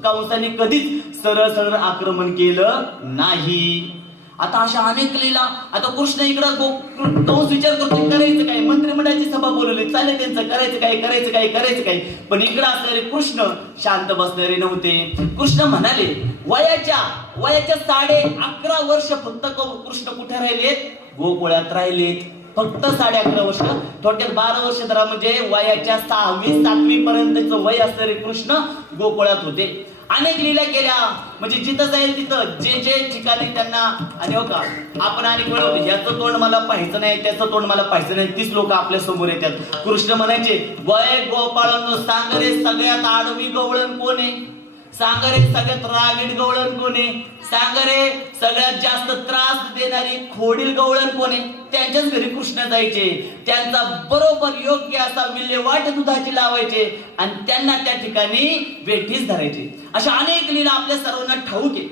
कंसाने कधीच सरळ सरळ आक्रमण केलं नाही. आता अशा अनेक लीला. आता कृष्ण इकडं कंस विचार करतो करायचं काय, मंत्रिमंडळाची सभा बोलवली, चालेल त्यांचं करायचं काय. पण इकडं असणारे कृष्ण शांत बसणारे नव्हते. कृष्ण म्हणाले वयाच्या 11.5 वर्ष फक्त कृष्ण कुठे राहिलेत? गोकुळात राहिलेत. फक्त 11.5 वर्ष. थोडक्यात 12 वर्ष धरा, म्हणजे वयाच्या 6वी 7वी पर्यंतचं वय असणारे कृष्ण गोकुळात होते. अनेक लीला केल्या, म्हणजे जिथं जाईल तिथं जे ठिकाणी त्यांना. आणि हो का, आपण अनेक वेळा होतो ह्याचं तोंड मला पाहायचं नाही, त्याचं तोंड मला पाहायचं नाही, तीच लोक आपल्या समोर येतात. कृष्ण म्हणायचे वय गोपाळांनो, सांग रे सगळ्यात आडवी गवळण कोण आहे? सांग रे सगळ्यात रागीट गवळण कोण आहे? सांग रे सगळ्यात जास्त त्रास देणारी खोडील गवळण कोण आहे? त्यांच्याच घरी कृष्ण जायचे, त्यांचा बरोबर योग्य असा विल्हेवाट दुधाची लावायचे आणि त्यांना त्या ठिकाणी वेठीस धरायचे. अशा अनेक लीला आपल्या सर्वांना ठाऊक आहे.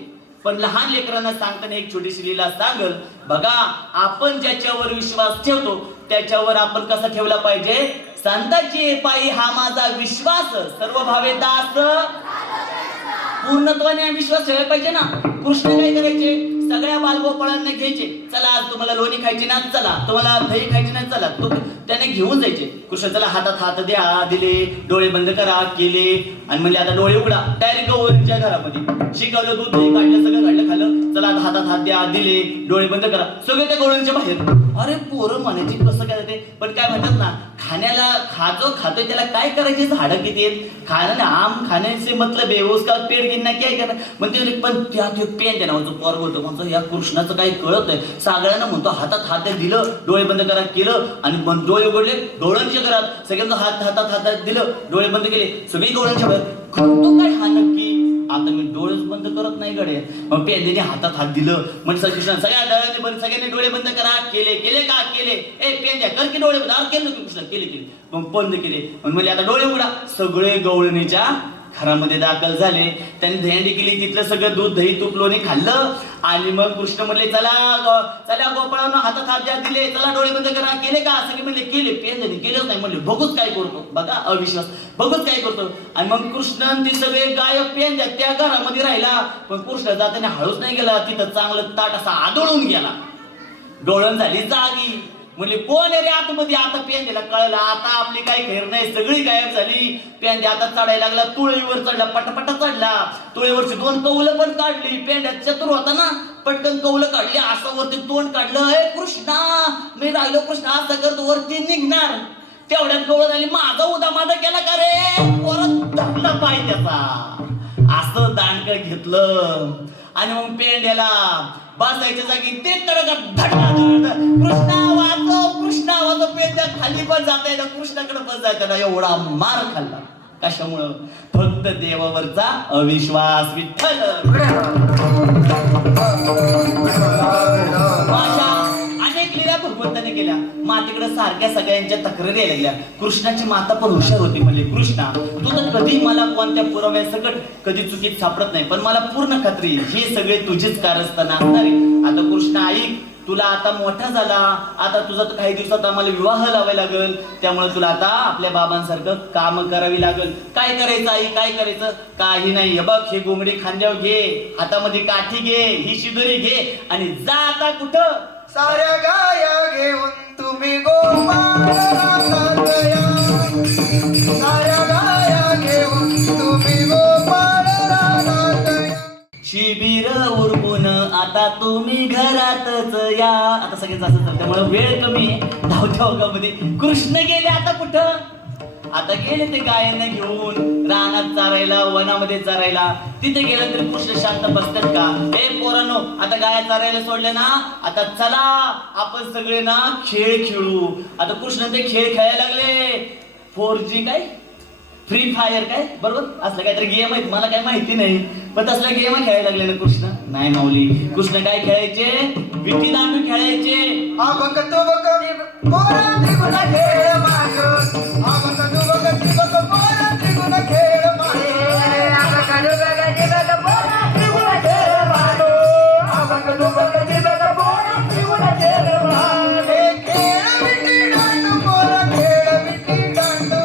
पण लहान लेकरांना सांगताना एक छोटीशी लीला सांगल बघा. आपण ज्याच्यावर विश्वास ठेवतो त्याच्यावर आपण कसा ठेवला पाहिजे? संताची पायी हा माझा विश्वास, सर्व भावे दास. पूर्णत्वाने विश्वास ठेवायला पाहिजे ना. कृष्ण काय करायचे? सगळ्या बालगोपाळांना घ्यायचे. चला आज तुम्हाला लोणी खायची ना, चला तुम्हाला दही खायची ना, चला. त्याने घेऊन जायचे. कृष्ण चला हातात हात द्या, दिले. डोळे बंद करा, केले. आणि म्हणजे आता डोळे उघडा. डायरेक्ट गवळणीच्या घरामध्ये शिकवलं, दूध दही काढलं, सगळं काढलं, खाल्लं. चला आता हातात हात द्या, दिले. डोळे बंद करा. सगळे त्या गवळणीच्या बाहेर. अरे पोरं म्हणायची कसं काय ते, पण काय म्हणतात ना, खाण्याला खातोय त्याला काय करायचे? झाडं किती आहेत? आम खाण्याचे मतलब आहे, उसका पेट गिनना काय करणार. म्हणते पण त्यात एक पेन त्या नावाचं पोरग होतं. म्हणतो या कृष्णाचं काही कळत नाही. सगळ्यांना म्हणतो हातात हात दिलं, डोळे बंद करा, केलं. आणि डोळे उघडले, डोळ्यांच्या घरात सगळ्यांना हातात दिलं, डोळे बंद केले. सगळी डोळ्यांच्या बाहेर. करतो काय हा नक्की? आता मी डोळेच बंद करत नाही गडे. मग पेंद्याने हातात हात दिलं. म्हणजे कृष्ण सगळ्यांनी डोळे बंद करा, केले का? केले. ए पेंद्या कर की डोळे बंद. केलं की कृष्ण? केले. मग बंद केले. म्हणजे आता डोळे उघडा. सगळे गवळणीच्या घरामध्ये दाखल झाले. त्यांनी दहीहंडी केली, तिथलं सगळं दूध दही तूप लोणी खाल्लं. आणि मग कृष्ण म्हणले चला गोपाळांनो हातात हात द्या, दिले. चला डोळे बंद करा, केले का? सगळे म्हणले केले. पेंद्याने केलंच नाही. म्हणले बघूच काय करतो. बघा अविश्वास, बघूच काय करतो. आणि मग कृष्ण ते सगळे गायब. पेंद्या त्या घरामध्ये राहिला. पण कृष्ण जाताना हळूच नाही गेला. तिथं चांगलं ताट असा आदळून गेला. डोळण झाली जागी. म्हणजे कोण आहे रे आतमध्ये? आता पेंद्याला कळलं आता आपली काही खैर नाही, सगळी गायब झाली. पेंद्या आता चढायला लागला, तुळईवर चढला, पटापटा चढला. तुळईवरची 2 कौलं पण काढली. पेंड्या चतुर होता ना, पटकन कौलं काढली, असं वरती तोंड काढलं. हे कृष्णा, मी राहिलो कृष्णा, असं करतो वरती निघणार. तेवढ्यात गवळण आली. माझा उदा केला का रे? परत धरला पाय त्याचा, असं दांडकं घेतलं. आणि मग पेंड्याला बसायच्या जागी ते तडका धडा. कृष्णा वाचो. पेंड्या खाली पण जाता येतं, कृष्णाकडे पण जायचं ना. एवढा मार खाल्ला. कशामुळं? फक्त देवावरचा अविश्वास. विठ्ठल. अनेक लीला भगवंताने केल्या. मातेकडे सारख्या सगळ्यांच्या तक्रारी यायला लागल्या. कृष्णाची माता पण हुशार होती. म्हणजे कृष्णा, तू तर कधी मला कोणत्या पुराव्यासकट कधी चुकीत सापडत नाही, पण मला पूर्ण खात्री हे सगळे तुझेच कारस्थान असणार आहे. आता कृष्ण ऐक, तुला आता मोठा झाला, आता तुझा काही दिवसात आम्हाला विवाह लावायला लागेल. त्यामुळे तुला आता आपल्या बाबांसारखं काम करावी लागेल. काय करायचं आई, काय करायचं? काही नाही. हे बघ, हे घोंगडी खांद्यावर घे, हातामध्ये काठी घे, ही शिदोरी घे आणि जा आता कुठं? साऱ्या गाया घेऊन तुम्ही गोपाळाला साऱ्या गाया घेऊन तुम्ही गोपाळ तुम्ही घरातच या. आता सगळेच असं चालतं, त्यामुळे वेळ कमी आहे धावत्या ओघामध्ये. कृष्ण गेले आता कुठं? आता गेले ते गायांना घेऊन रानात चारायला, वनामध्ये चारायला. तिथे गेलं तरी कृष्ण शांत बसतात का? हे पोरांनो, आता गाया चारायला सोडले ना, आता चला आपण सगळे ना खेळ खेळू. आता कृष्ण ते खेळ खेळायला लागले. 4G काय, फ्री फायर काय, बरोबर असलं काहीतरी गेम आहेत, मला काही माहिती नाही, पण तसला गेम खेळायला लागले ना कृष्ण. नाही माऊली, कृष्ण काय खेळायचे? विटी दांडू खेळायचे. हा बघ तो बघ पोरा त्रिगुण खेळ माग. हा बघ तू बघ ती बघ पोरा त्रिगुण खेळ माग. हा बघ तू बघ ती बघ पोरा त्रिगुण खेळ माग. हा बघ तू बघ ती बघ पोरा त्रिगुण खेळ माग. हे खेळ विटी दांडू पोरा खेळ विटी दांडू.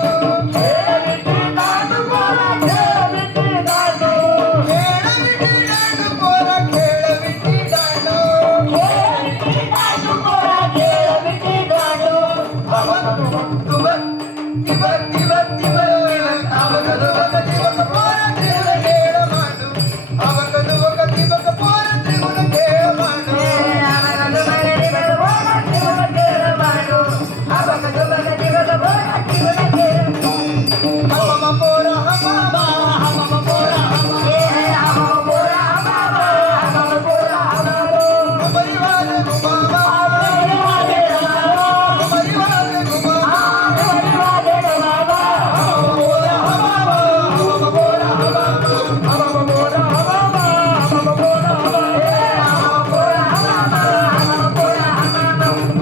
खेळ विटी दांडू पोरा खेळ विटी दांडू. खेळ विटी दांडू पोरा खेळ विटी दांडू. खेळ विटी दांडू पोरा खेळ विटी दांडू. हा बघ तू बघ ती बघ ती बघ ती बघ. हा बघ तू बघ ती बघ पोरा त्रिगुण खेळ मांडू. हा बघ तू बघ ती बघ पोरा त्रिगुण खेळ मांडू. हा बघ तू बघ ती बघ पोरा त्रिगुण खेळ मांडू. हा बघ तू बघ ती बघ पोरा त्रिगुण खेळ मांडू. हमा पोरा हमा हमा पोरा हमा. हमा पोरा हमा हमा पोरा हमा. परिवार घुमावा परिवार घुमावा. परिवार घुमावा परिवार घुमावा. हमा पोरा हमा हमा पोरा हमा. हमा पोरा हमा हमा पोरा हमा. हमा पोरा हमा हमा पोरा हमा.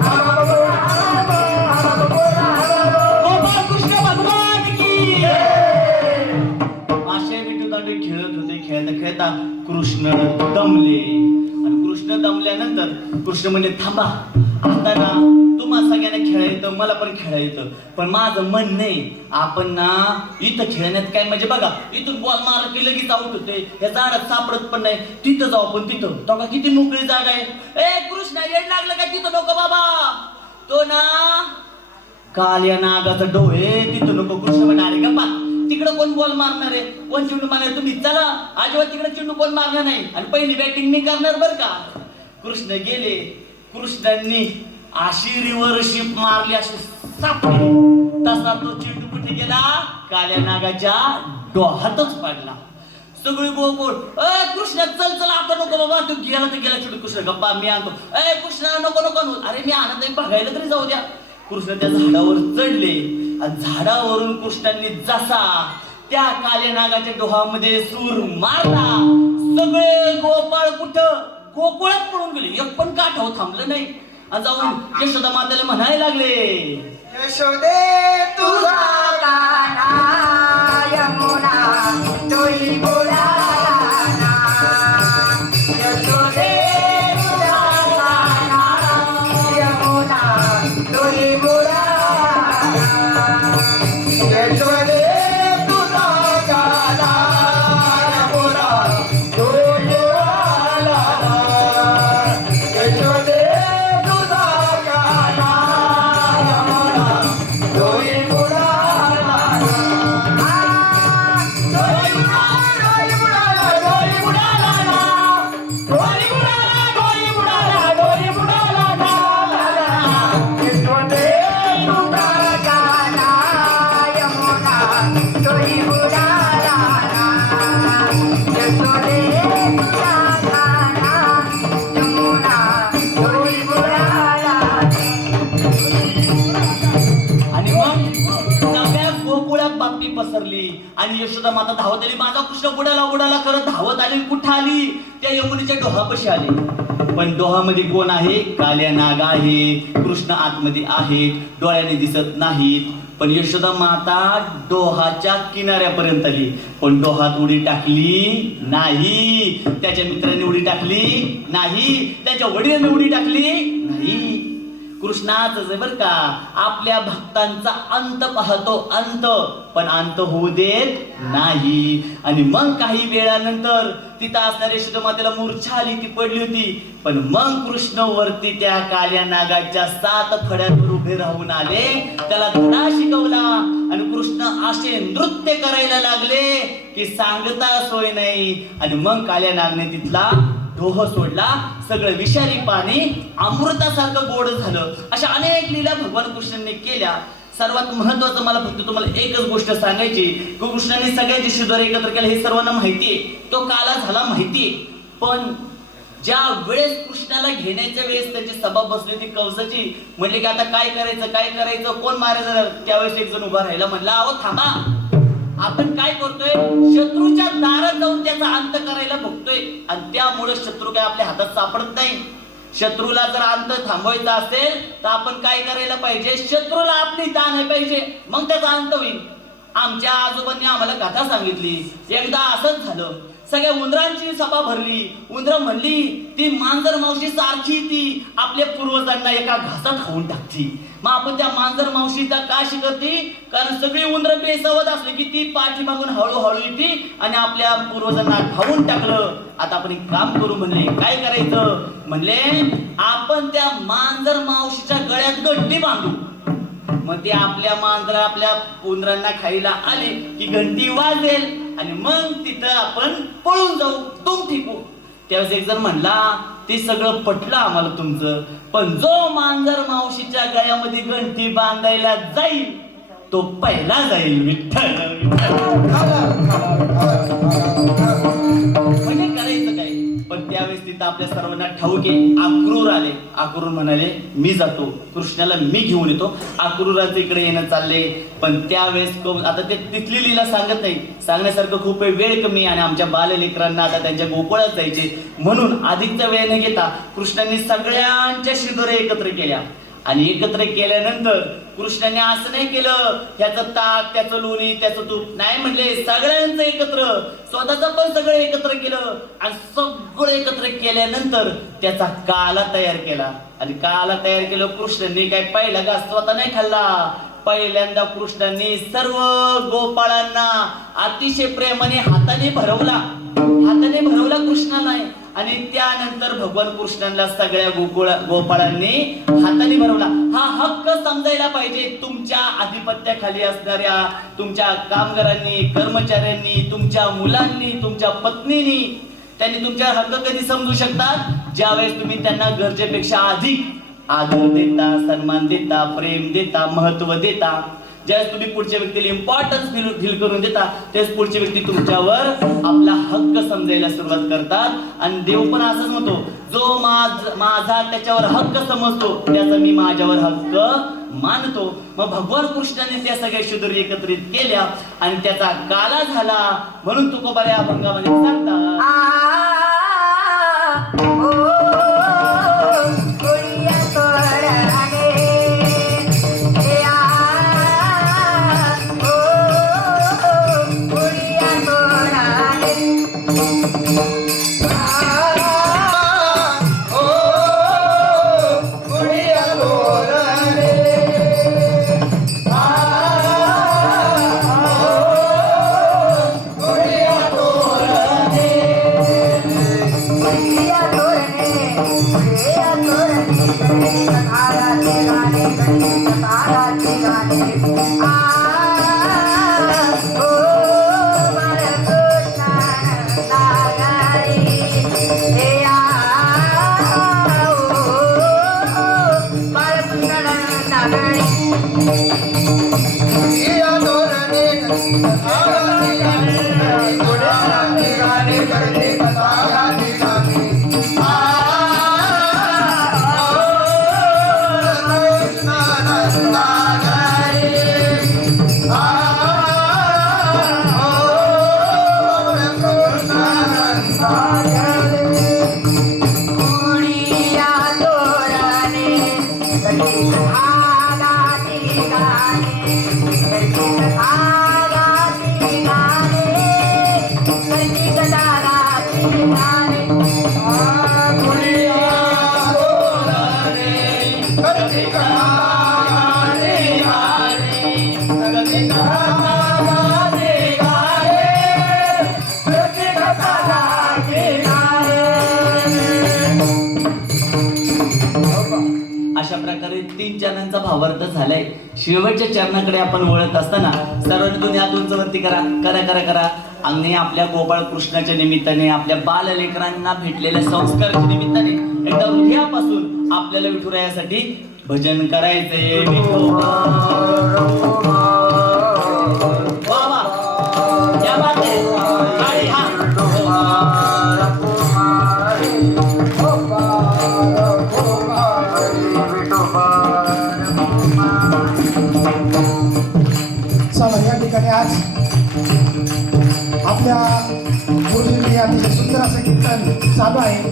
हमा पोरा हमा हमा पोरा हमा. गोपाळ कृष्ण भगवान की. असे विटू दांडू खेळत होते. खेळता खेळता कृष्ण दमले. आणि कृष्ण दमल्यानंतर कृष्ण म्हणे थांबा, आता ना तुम्हा सगळ्यांना खेळायचं, मला पण खेळायचं, पण माझं मन नाही. आपण ना इथं खेळण्यात काय म्हणजे बघा, इथून बॉल मारला की लगेच आउट होते. या झाडात सापडत पण नाही. तिथं जाऊ आपण, तिथं तेव्हा किती मोकळी जागा आहे. ए कृष्णा, येड लागलं काय? तिथं नको बाबा, तो ना काल्या नागाचं डोळे, तिथं नको. कृष्ण म्हणाले गप्पा, तिकडं कोण बॉल मारणार आहे, कोण चेंडू मारणार? तुम्ही चला, अजिबात तिकडे चेंडू कोण मारणार नाही, आणि पहिली बॅटिंग मी करणार बरं का. कृष्ण गेले. कृष्णांनी अशी रिव्हर्शिप मारली, अशी सापडी. तसा तो चेंडू कुठे गेला? काल्या नागाच्या डोहातच पडला. सगळी गोकुळ, ए कृष्ण चल चल, आता नको बाबा, तू गेला तर गेला चेंडू. कृष्ण गप्पा, मी आणतो. ए कृष्ण नको नको. अरे मी आणत नाही, बघायला तरी जाऊ द्या. कृष्ण त्या झाडावर चढले, आणि झाडावरून कृष्णांनी जसा त्या काल्या नागाच्या डोहामध्ये सूर मारला, सगळे गोपाळ कुठं गोकुळात पळून गेले. एक पण काठावर थांबलं नाही. आणि जाऊन यशोदा मातेला म्हणायला लागले, यशोदे तुझा कान्हा यमुना तोही बुडाला. यशोदे तुझा कान्हा यमुना तोही बुडाला. यशोदे तुझा कान्हा यमुना तोही बुडाला. यशोदे तुझा कान्हा यमुना तोही बुडाला. तोही बुडाला, तोही बुडाला ना. तोही बुडाला, तोही बुडाला, तोही बुडाला ना. यशोदे तुझा कान्हा यमुना तोही बुडाला ना. यशोदे तुझा कान्हा यमुना तोही बुडाला. आणि मग सगळ्या गोकुळात बातमी पसरली. आणि यशोदा माता धावत आली. माझा कृष्ण बुडाला बुडाला करत धावत आली. कुठं आली? त्या यमुनेच्या डोहापाशी आली. पण डोहामध्ये कोण आहे? काल्या नाग आहे. कृष्ण आतमध्ये आहेत, डोळ्याने दिसत नाहीत. पण यशोदा माता डोहाच्या किनाऱ्यापर्यंत आली, पण डोहात उडी टाकली नाही. त्याच्या मित्राने उडी टाकली नाही. त्याच्या वडिलांनी उडी टाकली नाही. कृष्णाच बर का, आपल्या भक्तांचा अंत पाहतो, अंत, पण अंत होऊ देत नाही. आणि मग काही वेळानंतर तिथं असणाऱ्या यशोदा मातेला मूर्छा आली, ती पडली होती. पण मग कृष्ण वरती त्या काल्या नागाच्या 7 फड्यांवर उभे राहून आले. त्याला धडा शिकवला. आणि कृष्ण असे नृत्य करायला लागले की सांगता सोय नाही. आणि मग काल्या नागने तिथला डोह सोडला, सगळं विषारी पाणी अमृतासारखं गोड झालं. अशा अनेक लीला भगवान कृष्णांनी केल्या. सर्वात महत्वाचं मला फक्त तुम्हाला एकच गोष्ट सांगायची, कृष्णाने सगळ्यांचे शिदोरे एकत्र केले हे सर्वांना माहितीये, तो काला झाला माहितीये. पण ज्या वेळेस कृष्णाला घेण्याच्या वेळेस त्यांची सभा बसली ती कवसाची, म्हणजे की आता काय करायचं कोण मारायचं. त्यावेळेस एक जण उभा राहिला, म्हणला अहो थांबा, आपण काय करतोय, शत्रूच्या दारात जाऊन त्याचा अंत करायला बघतोय आणि त्यामुळे शत्रू काय आपल्या हातात सापडत नाही. शत्रूला जर अंत थांबवायचा असेल तर आपण काय करायला पाहिजे, शत्रूला आपली दान आहे पाहिजे, मग त्याचा अंत होईल. आमच्या आजोबांनी आम्हाला कथा सांगितली. एकदा असंच झालं, सगळ्या उंदरांची सभा भरली. उंदर म्हणली ती मांजर मावशी सारखी ती आपल्या पूर्वजांना एका घासात खाऊन टाकती. मग आपण त्या मांजर मावशीचा का शिकवती, कारण सगळी उंदर बेसवत असली की ती पाठीमागून हळूहळू येते आणि आपल्या पूर्वजांना खाऊन टाकलं. आता आपण एक काम करू म्हणले, काय करायचं म्हणले, आपण त्या मांजर मावशीच्या गळ्यात गंटी बांधू. मग ते आपल्या मांजरा आपल्या उंदरांना खायला आले की घंटी वाजेल आणि मग तिथं आपण पळून जाऊ, तुम ठिकू. त्यावेळेस एक जण म्हणला, ते सगळं पटलं आम्हाला तुमचं, पण जो मांजर मावशीच्या गळ्यामध्ये घंटी बांधायला जाईल तो पहिला जाईल. विठ्ठल म्हणजे करायचं काय. पण त्यावेळेस तिथं आपल्या सर्वांना ठाऊके अक्रूर आले. अक्रूर म्हणाले मी जातो, कृष्णाला मी घेऊन येतो. अक्रूराचं इकडे येणं चालले. पण त्यावेळेस आता ते तिथली लीला सांगत नाही, सांगण्यासारखं खूप वेळ कमी आणि आमच्या बाललेकरांना आता त्यांच्या गोकुळात जायचे, म्हणून अधिकचा वेळ न घेता कृष्णाने सगळ्यांच्या शिदोऱ्या एकत्र केल्या. आणि एकत्र केल्यानंतर कृष्णाने असं नाही केलं ह्याचं ताक त्याचं लोणी त्याचं तूप नाही, म्हणले सगळ्यांचं एकत्र, स्वतःचं पण सगळं एकत्र केलं. आणि सगळं एकत्र केल्यानंतर त्याचा काला तयार केला. आणि काला तयार केलं कृष्णाने काय पहिला घास स्वतः नाही खाल्ला. पहिल्यांदा कृष्णाने सर्व गोपाळांना अतिशय प्रेमाने हाताने भरवला कृष्णाला. आणि त्यानंतर भगवान कृष्णाला सगळ्या गोपाळांनी हाताने भरवला. हा हक्क समजायला पाहिजे. तुमच्या आधिपत्याखाली असणाऱ्या तुमच्या कामगारांनी, कर्मचाऱ्यांनी, तुमच्या मुलांनी, तुमच्या पत्नीनी, त्यांनी तुमच्या हक्क कधी समजू शकतात, ज्यावेळेस तुम्ही त्यांना गरजेपेक्षा अधिक आदर देता, सन्मान देता, प्रेम देता, महत्व देता. ज्यावेळेस तुम्ही पुढच्या व्यक्तीला इम्पॉर्टन्स फील करून देता, त्यावेळेस पुढची व्यक्ती तुमच्यावर आपला हक्क समजायला सुरुवात करतात. आणि देव पण असंच म्हणतो, जो माझा त्याच्यावर हक्क समजतो त्याचा मी माझ्यावर हक्क मानतो. मग भगवान कृष्णाने त्या सगळ्या शिदोरी एकत्रित केल्या आणि त्याचा काला झाला. म्हणून तुकोबा या अभंगामध्ये सांगतात, अशा प्रकारे 3 चरणांचा भावार्थ झालाय. शेवटच्या चरणाकडे आपण वळत असताना सर्वांनी तुम्ही हात उंच वरती करा, करा करा करा. आणि आपल्या गोपाळ कृष्णाच्या निमित्ताने आपल्या बाललेकरांना भेटलेल्या संस्काराच्या निमित्ताने एकदा हृदयापासून आपल्याला विठुरायासाठी भजन करायचंय. वा वा, क्या बात आहे. आणि हा चला या ठिकाणी आज आपल्या गुरुजींनी अतिशय सुंदर असं कीर्तन चालू आहे.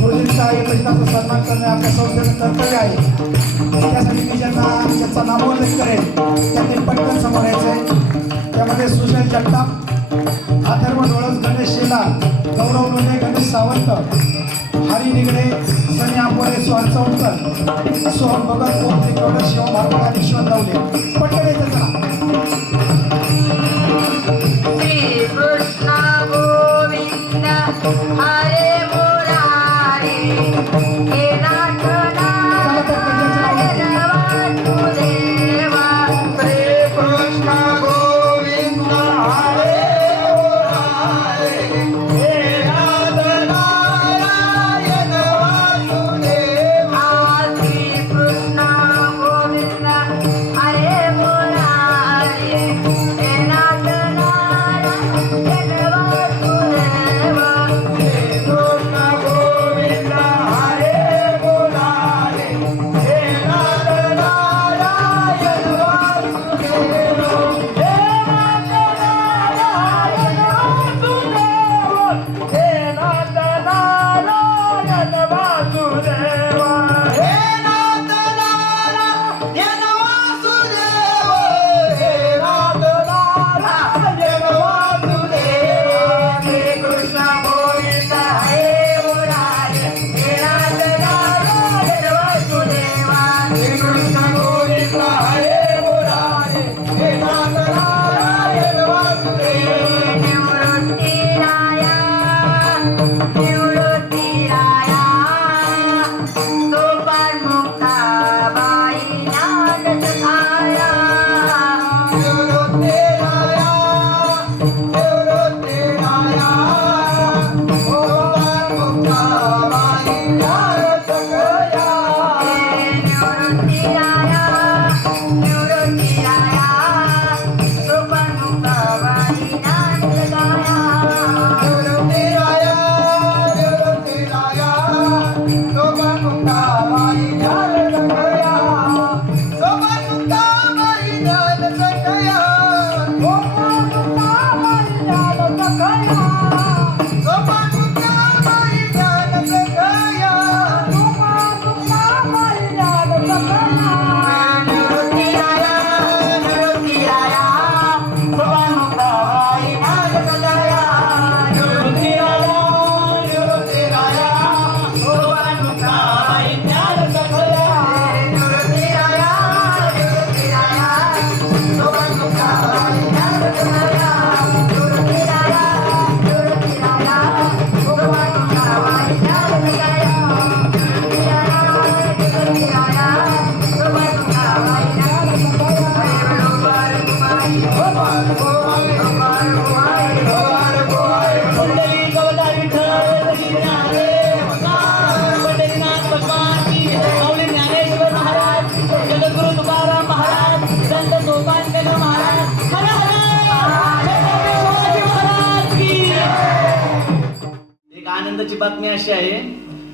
गुरुजींचा एकमेकांचा सन्मान करणे आपल्या संस्थेचं कर्तव्य आहे. त्यासाठी मी ज्यांचा नामोल्लेख करेल त्यांनी पटकन समोर यायचंय. त्यामध्ये सुजय जगताप, अथर्व डोळस, गणेश शेला, गौरव लोणे, गणेश सावंत, हरी निगडे, सनी आंबोरे, सोहन चौडकर, सोहन भगत, ओम तिकवडे, शिव भारपडे आणि यशवंत नवले. पटकन यायचं चला. श्री कृष्ण गोविंद हरे मुरारी हे नाथ नारायण वासुदेवा. श्री कृष्ण गोविंद हरे मुरारी हे नाथ नारायण वासुदेवा. श्री कृष्ण गोविंद हरे मुरारी हे नाथ आनंदाची बातमी अशी आहे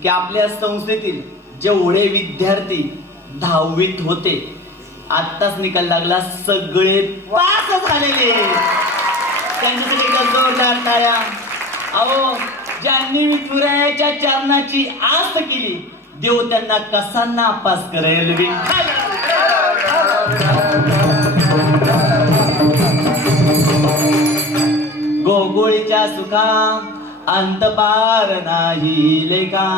की आपल्या संस्थेतील जेवढे विद्यार्थी 10वीत होते आत्ताच निकाल लागला, सगळे पास झालेले. त्यांच्यासाठी एकदा जोरदार टाळ्या. अहो, ज्यांनी विठुरायाच्या चरणाची आस केली देव त्यांना कसा नापास करेल. गोकुळीच्या सुखा अंत पार नाही लेका,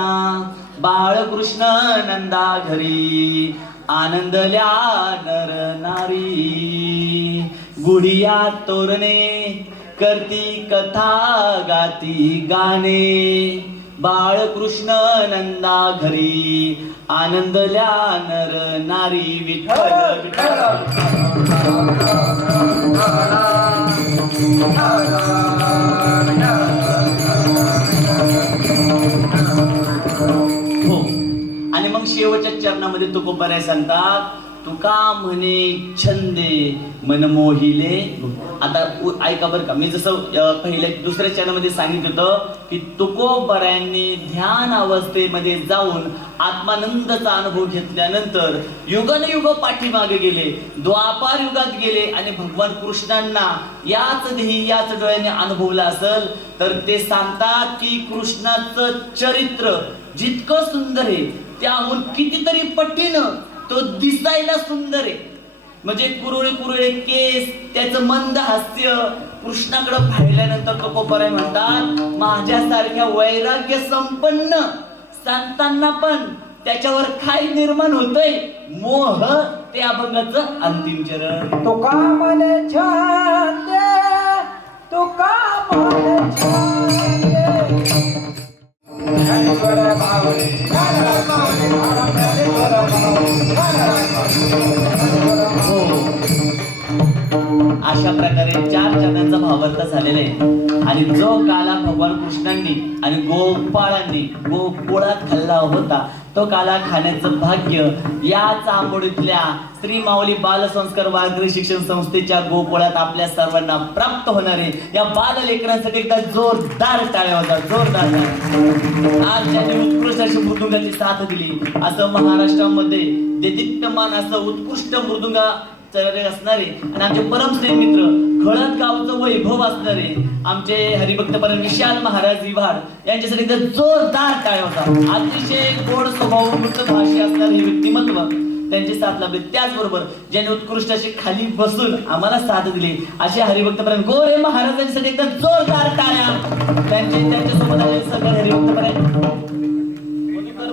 बाळकृष्ण नंदा घरी आनंदल्या नर नारी. गुढिया तोरणे करती कथा गाती गाणे, बाळकृष्ण नंदा घरी आनंदल्या नर नारी. विठ्ठल विठ्ठल हो. आणि मग शेवटच्या चरणामध्ये तुकोबाराय सांगतात, तुका म्हणे छंदे मन मोहिले. आता ऐका बरं का, मी जसं पहिल्या दुसऱ्या चरणामध्ये सांगितलं होतं की तुकोबारायांनी ध्यान अवस्थेमध्ये जाऊन आत्मानंदाचा अनुभव घेतल्यानंतर युगनयुग पाठीमागे गेले, द्वापार युगात गेले आणि भगवान कृष्णांना याच देही याच डोळ्याने अनुभवलं असेल तर ते सांगतात की कृष्णाचं चरित्र जितकं सुंदर आहे त्याहून कितीतरी पटीनं तो दिसायला सुंदर आहे. म्हणजे कुरळे कुरळे केस, त्याचं मंद हास्य, कृष्णाकडे पाहिल्यानंतर तुकोबाराय म्हणतात, माझ्यासारख्या वैराग्य संपन्न संतांना पण त्याच्यावर काय निर्माण होतोय, मोह. ते अभंगाचं अंतिम चरण. तुका म्हणे छंदे, तुका म्हणे छंदे. ज्ञानेश्वर माऊली, ज्ञानेश्वर माऊली, ज्ञानेश्वर माऊली, ज्ञानेश्वर माऊली. अशा प्रकारे 4 चरणांचा भावार्थ झालेला आहे. आणि जो काला भगवान कृष्णांनी आणि गोपाळांनी गोकुळात खाल्ला होता तो काला खाण्याचं भाग्य या चांबोडीतल्या श्री माऊली बालसंस्कार वारकरी शिक्षण संस्थेच्या गोकुळात आपल्या सर्वांना प्राप्त होणार आहे. या बाल लेकरांसाठी एकदा जोरदार टाळ्या होता, जोरदार टाळ्या. आज ज्यांनी उत्कृष्ट अशी मृदुंगाची साथ दिली, असं महाराष्ट्रामध्ये देदीप्यमान असं उत्कृष्ट मृदुंगा असणारे आणि आमचे परमस्नेही मित्र खळद गावचं वैभव असणारे आमचे हरिभक्तपरायण विशाल महाराज विभाड यांच्यासाठी एकदा जोरदार टाळ्या होता. अतिशय गोड स्वभाव, मृत भाषी असणारे व्यक्तिमत्व त्यांची साथ लाभली. त्याचबरोबर ज्यांनी उत्कृष्ट अशी खाली बसून आम्हाला साथ दिली असे हरिभक्तपरायण गोरे महाराजांसाठी एकदा जोरदार टाळ्या. त्यांच्यासोबत आलेले सगळे हरिभक्तपरायण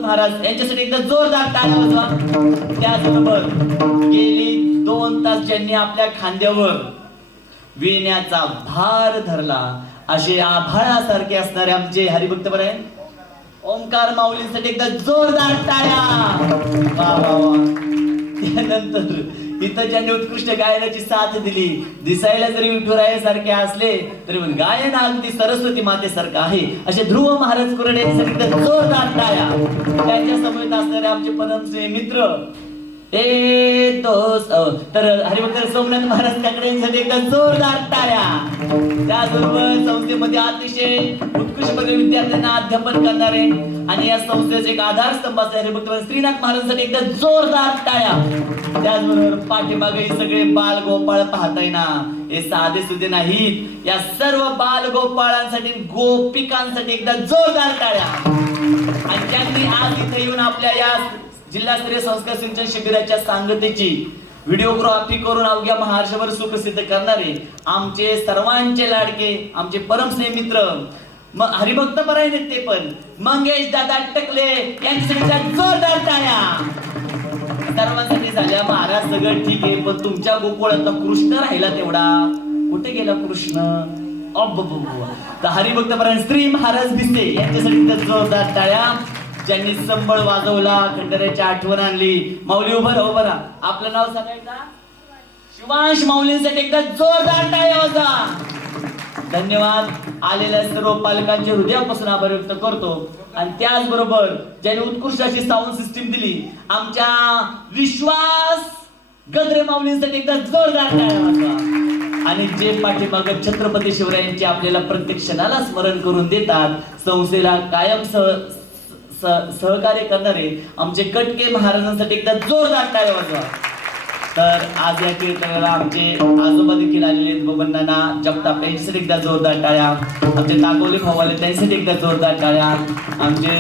महाराज यांच्यासाठी एकदा जोरदार टाळ्या वाजवा. त्याचबरोबर गेली 2 तास ज्यांनी आपल्या खांद्यावर विण्याचा भार धरला असे आभाळासारखे असणारे आमचे हरिभक्तपरायण ओंकार माऊलींसाठी एकदा जोरदार टाळ्या. वा वा वा. त्यानंतर इथं ज्यांनी उत्कृष्ट गायनाची साथ दिली, दिसायला जरी विठुरायासारखे असले तरी गायन अगदी सरस्वती मातेसारखं आहे असे ध्रुव महाराज कुरडे यांच्यासाठी एकदा जोरदार टाळ्या. त्यांच्या समवेत असणारे आमचे परमश्रेय मित्र तर हरिभक्त सोमनाथ महाराज काकडे यांच्यासाठी एकदा जोरदार टाळ्या. त्याचबरोबर संस्थेमध्ये अतिशय उत्कृष्ट प्रकारे विद्यार्थ्यांना अध्यापन करणारे आणि या संस्थेचे एक आधारस्तंभ असणारे हरिभक्त श्रीनाथ महाराजांसाठी एकदा जोरदार टाळ्या. त्याचबरोबर पाठीमागे सगळे बाल गोपाळ पाहताय ना, हे साधे सुधे नाहीत. या सर्व बाल गोपाळांसाठी गोपिकांसाठी एकदा जोरदार टाळ्या. आणि ज्यांनी आज इथे येऊन आपल्या या जिल्हास्तरीय संस्कार सिंचन शिबिराच्या सांगतेची व्हिडिओग्राफी करून अवघ्या महाराष्ट्रावर सुप्रसिद्ध करणारे आमचे सर्वांचे लाडके आमचे परमस्नेही मित्र हरिभक्तपरायण ते पण मंगेश दादा टकले यांच्यासाठी जोरदार टाळ्या. सर्वांसाठी झाल्या. महाराज सगळं ठीक आहे, पण तुमच्या गोकुळात कृष्ण राहिला तेवढा, कुठे गेला कृष्ण? तर हरिभक्तपरायण श्री महाराज भिसे यांच्यासाठी जोरदार टाळ्या. ज्यांनी संबळ वाजवला, खंडऱ्याची आठवण आणली. माऊली उभं राहा. आपलं नाव सांगायचं? शिवांश माऊलींसाठी एकदा जोरदार टाळ्या वाजवा. धन्यवाद. आलेल्या सर्व पालकांचे हृदयापासून आभार व्यक्त करतो. आणि त्याचबरोबर ज्यांनी उत्कृष्ट अशी साऊंड सिस्टीम दिली आमच्या विश्वास गद्रे माऊलींसाठी एकदा जोरदार टाळ्या वाजवा. आणि जे पाठीमागे छत्रपती शिवरायांचे आपल्याला प्रत्येक क्षणाला स्मरण करून देतात, संस्थेला कायम सहकार्य करणारे आमचे कटके महाराजांसाठी एकदा जोरदार टाळ्या वाजवा. तर आज या कीर्तनाला आमचे आजोबा देखील आलेले आहेत, बबन्नाना जगताप यांच्यासाठी एकदा जोरदार टाळ्या. आमचे नागोली भाऊ आले त्यांच्यासाठी एकदा जोरदार टाळ्या. आमचे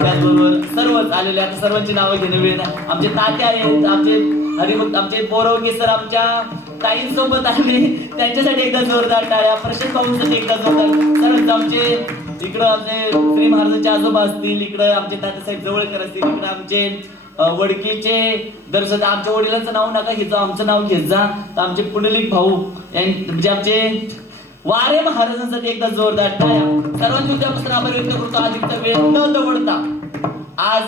त्याचबरोबर सर्वच आलेले, आता सर्वांची नावं घेणं वेळ नाही. आमचे तात्या आहेत, आमचे हरिभक्त, आमचे बोरवगे सर आमच्या ताईंसोबत आले त्यांच्यासाठी एकदा जोरदार टाळ्या. प्रशांत भाऊंसाठी एकदा जोरदार. सर्वच आमचे इकडं आमचे श्री महाराजांचे आजोबा असतील, इकडं आमचे तात्यासाहेब जवळकर असतील, इकडं आमचे वडकीचे दर्शक. आमच्या वडिलांचं नाव नका घेतो, आमचं नाव घेत जा. तर आमचे पुंडलिक भाऊ म्हणजे आमचे वारे महाराजांसाठी एकदा जोरदार टाळ्या. सर्वांची उद्यापासून आभार व्यक्त करतो. अधिकचा वेळ न दवडता आज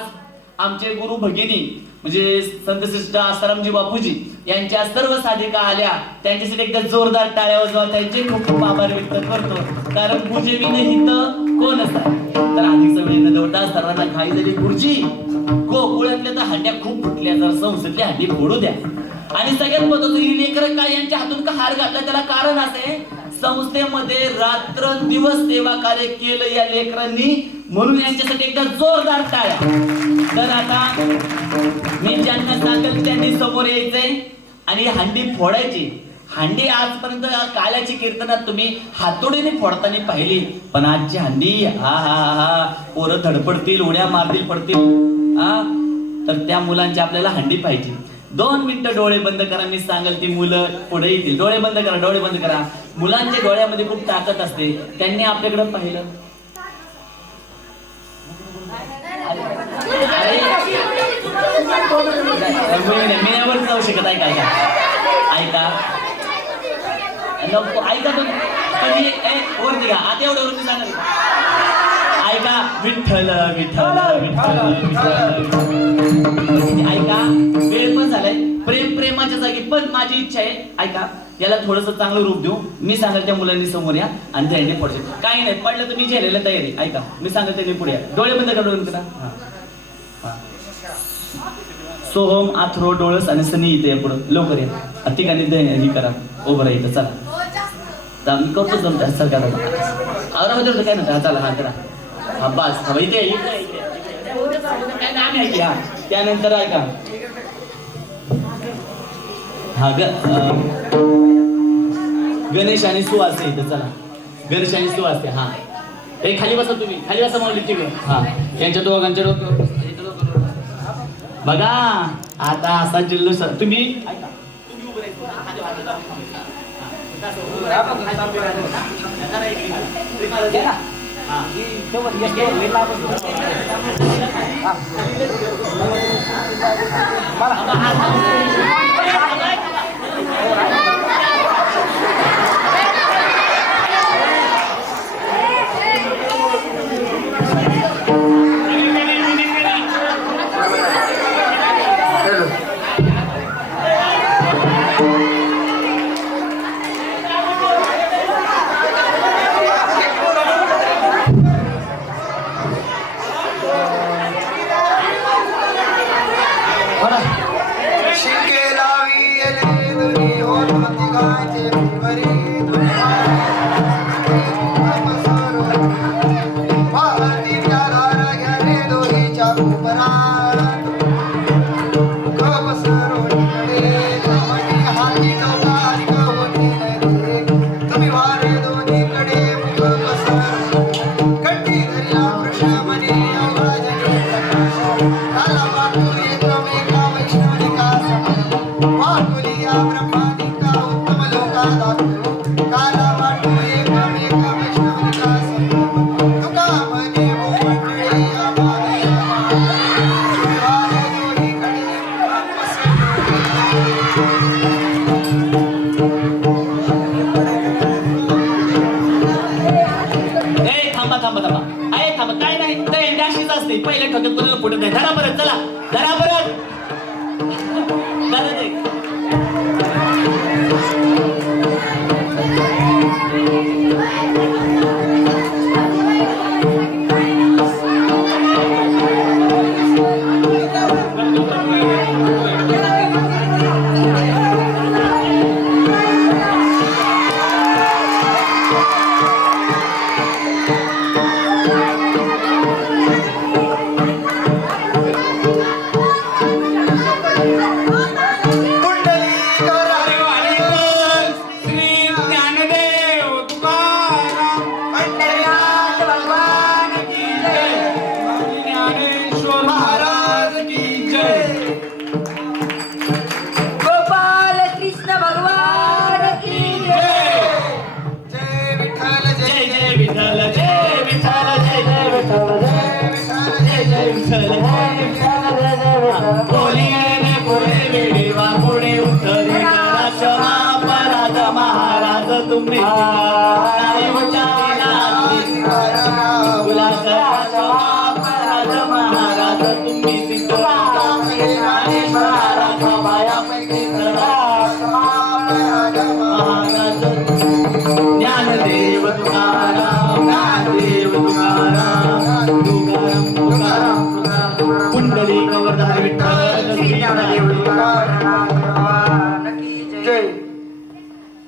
आमचे गुरु भगिनी म्हणजे संत श्रेष्ठ आसारामजी बापूजी यांच्या सर्व साधिका आल्या, त्यांच्यासाठी एकदा जोरदार टाळ्या वाजवा, त्यांचे खूप खूप आभार व्यक्त करतो. कारण पूजे विनहित कोण असतात. तर आधीच वेळ न दवडता सर्वांना घाई झाली. गुरुजी गोकुळातल्या तर हंड्या खूप फुटल्या, जर संस्थेतली हंडी फोडू द्या. आणि सगळ्यात महत्त्वाचं ही लेकरं काय यांच्या हातून का हार घातला, त्याला कारण असे संस्थेमध्ये रात्र दिवस सेवा कार्य केलं या लेकरांनी, म्हणून यांच्यासाठी एकदा जोरदार टाळ्या. तर आता मी ज्यांना सांगेल त्यांनी समोर यायचंय आणि हंडी फोडायची. हंडी आजपर्यंत काल्याची कीर्तनात तुम्ही हातोडीने फोडताना पाहिली, पण आजची हंडी हा हा हा पोरं धडपडतील, उड्या मारतील, पडतील. तर त्या मुलांची आपल्याला हंडी पाहिजे. 2 मिनिटं डोळे बंद करा, मी सांगेल ती मुलं पुढे येतील. डोळे बंद करा, डोळे बंद करा. मुलांच्या डोळ्यामध्ये खूप ताकद असते. त्यांनी आपल्याकडे पाहिलं, मी यावर जाऊ शकत आहे. काय ऐका नको, ऐका तुम्ही कधी वरती का आता एवढं मी सांगेल. ऐका विठ्ठल विठ्ठल विठ्ठल विठ्ठल. ऐका वेळ पण झालाय, प्रेम प्रेमाच्या जागी. पण माझी इच्छा आहे, ऐका याला थोडस चांगलं रूप देऊ. मी सांगेल त्या मुलांनी समोर या आणि त्यांनी पुढे. काही नाही पडलं तर मी झेलायला तयारी. ऐका मी सांगेल त्यांनी पुढे या. डोळे बंद करा, डोळे बंद करा. सोहम आथरो डोळस आणि सनी इथे या पुढं लवकर या. ठिकाणी ही करा, उभं राहिलं. चला मी करतो जमता सरकार आवरा काय ना. चला हा करा. हा बस हा इथे हा. त्यानंतर ऐका हा गणेश आणि सुवास इथं. चला गणेश आणि सुवास हा. हे खाली बसा, तुम्ही खाली बसा माऊली. ठीक आहे हा. यांच्या दोघांच्या डोक्यावर बघा. आता असा जिल्हा तुम्ही ऐका, तुम्ही उभं पहिल्या ठोक्यात कोणाला फुटत नाही. धरा परत, चला धरा परत. तुम्ही महाराज तुम्ही कीर्तनात्मा